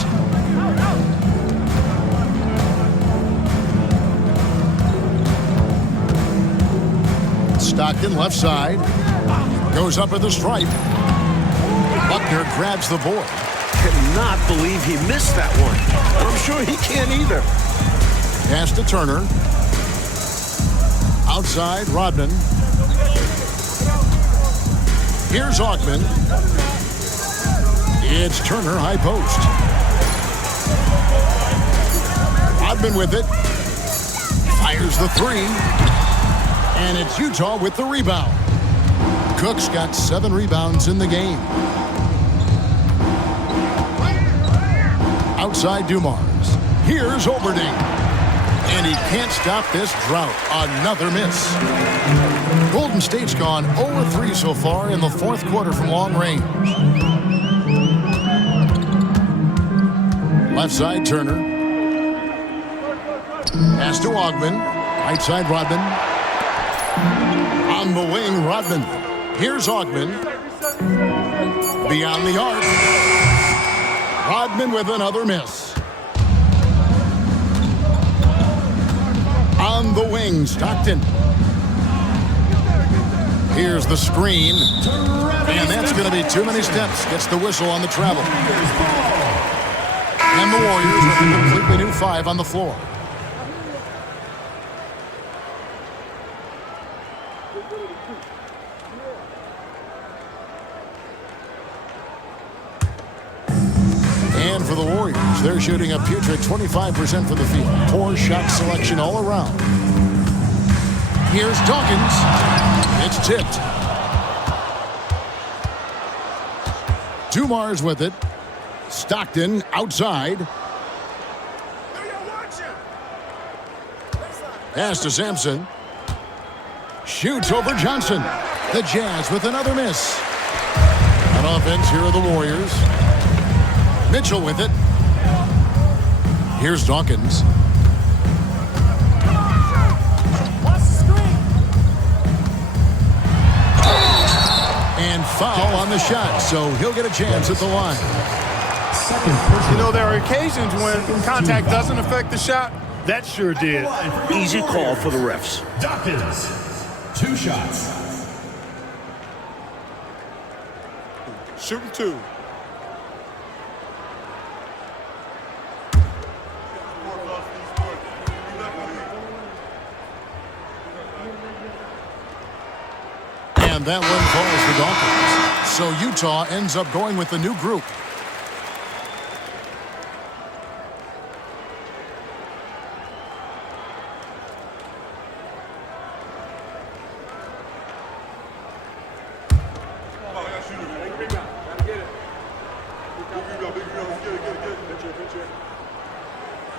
Stockton left side. Goes up at the stripe. Buckner grabs the board. Cannot believe he missed that one. And I'm sure he can't either. Pass to Turner. Outside, Rodman. Here's Augman. It's Turner, high post. Rodman with it. Fires the three. And it's Utah with the rebound. Cook's got 7 rebounds in the game. Outside Dumars. Here's Oberding. And he can't stop this drought. Another miss. Golden State's gone 0-3 so far in the fourth quarter from long range. Left side, Turner. Pass to Augman. Right side, Rodman. On the wing, Rodman. Here's Augman. Beyond the arc. Rodman with another miss. On the wing, Stockton. Here's the screen. And that's going to be too many steps. Gets the whistle on the travel. And the Warriors with a completely new 5 on the floor. And for the Warriors, they're shooting a putrid 25% from the field. Poor shot selection all around. Here's Dawkins. It's tipped. Dumars with it. Stockton outside. Pass to Sampson. Shoots over Johnson. The Jazz with another miss. On offense, here are the Warriors. Mitchell with it. Here's Dawkins. And foul on the shot, so he'll get a chance at the line. You know, there are occasions when contact doesn't affect the shot. That sure did. Easy call for the refs. Dawkins, 2 shots. Shooting 2. And that one falls for Dawkins. So Utah ends up going with the new group.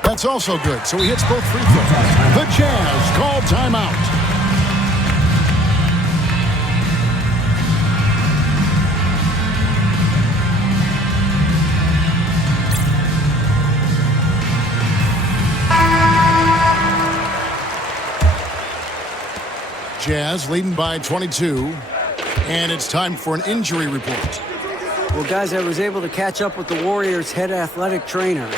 That's also good, so he hits both free throws. The Jazz call timeout. Jazz leading by 22, and it's time for an injury report. Well, guys, I was able to catch up with the Warriors' head athletic trainer.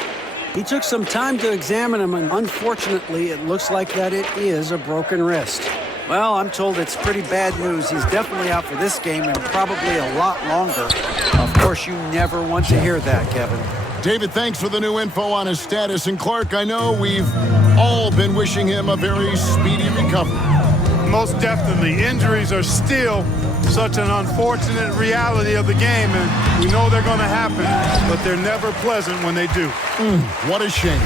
He took some time to examine him, and unfortunately, it looks like that it is a broken wrist. Well, I'm told it's pretty bad news. He's definitely out for this game and probably a lot longer. Of course, you never want to hear that, Kevin. David, thanks for the new info on his status. And Clark, I know we've all been wishing him a very speedy recovery. Most definitely. Injuries are still such an unfortunate reality of the game, and we know they're going to happen, but they're never pleasant when they do. What a shame.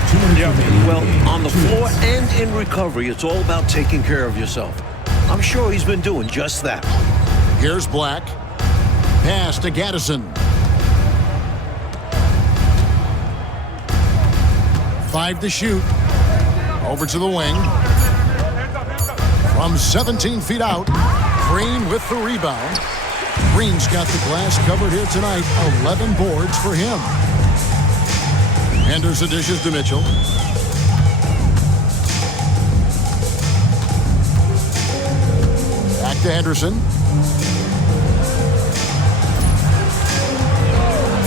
Well, on the floor and in recovery, it's all about taking care of yourself. I'm sure he's been doing just that. Here's Black. Pass to Gaddison. 5 to shoot. Over to the wing. From 17 feet out, Green with the rebound. Green's got the glass covered here tonight. 11 boards for him. Henderson dishes to Mitchell. Back to Henderson.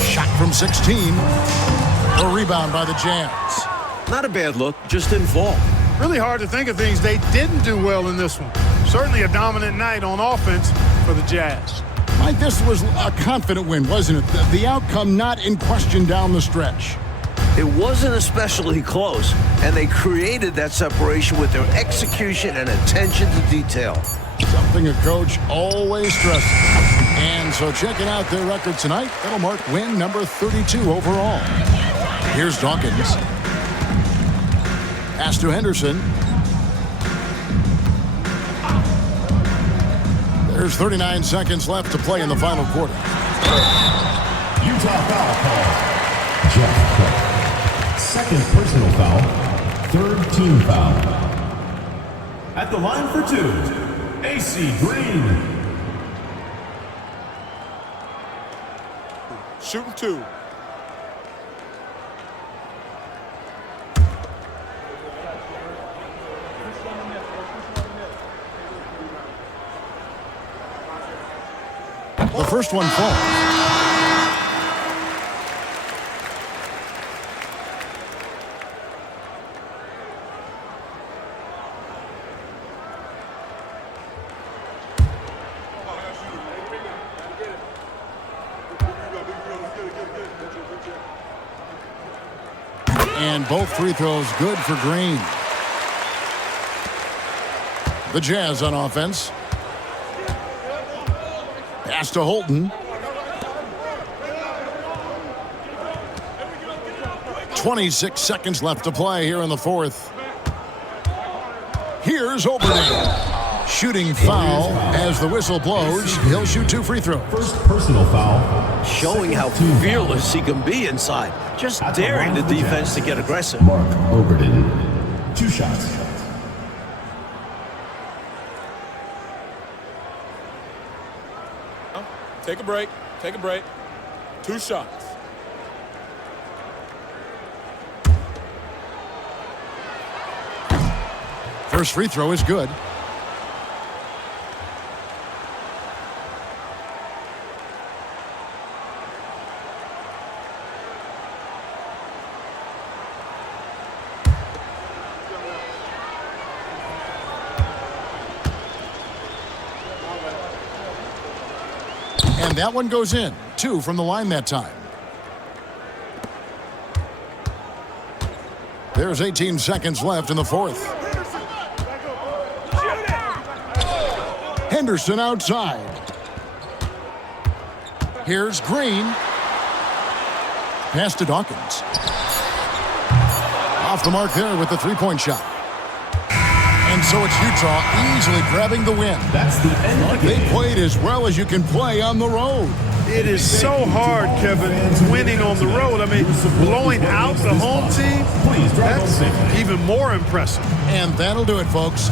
Shot from 16. A rebound by the Jazz. Not a bad look, just didn't fall. Really hard to think of things they didn't do well in this one. Certainly a dominant night on offense for the Jazz. Mike, this was a confident win, wasn't it? The outcome not in question down the stretch. It wasn't especially close, and they created that separation with their execution and attention to detail. Something a coach always stresses. And so checking out their record tonight, it'll mark win number 32 overall. Here's Dawkins. Pass to Henderson. There's 39 seconds left to play in the final quarter. Utah foul call. Jeff Clark. Second personal foul. Third team foul. At the line for 2, AC Green. Shooting 2. The first one falls. And both free throws good for Green. The Jazz on offense. Pass to Holton. 26 seconds left to play here in the fourth. Here's Oberding. Shooting foul as the whistle blows. He'll shoot 2 free throws. First personal foul. Showing how fearless he can be inside. Just daring the defense to get aggressive. Mark Oberding. 2 shots. Take a break. Take a break. 2 shots. First free throw is good. And that one goes in. 2 from the line that time. There's 18 seconds left in the fourth. Henderson outside. Here's Green. Pass to Dawkins. Off the mark there with the three-point shot. And so it's Utah easily grabbing the win. That's the end of the game. They played as well as you can play on the road. It is so hard, Kevin, winning on the road. I mean, blowing out the home team, that's even more impressive. And that'll do it, folks.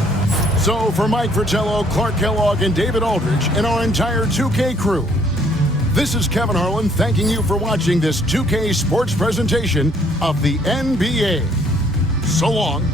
So for Mike Fratello, Clark Kellogg, and David Aldridge, and our entire 2K crew, this is Kevin Harlan thanking you for watching this 2K sports presentation of the NBA. So long.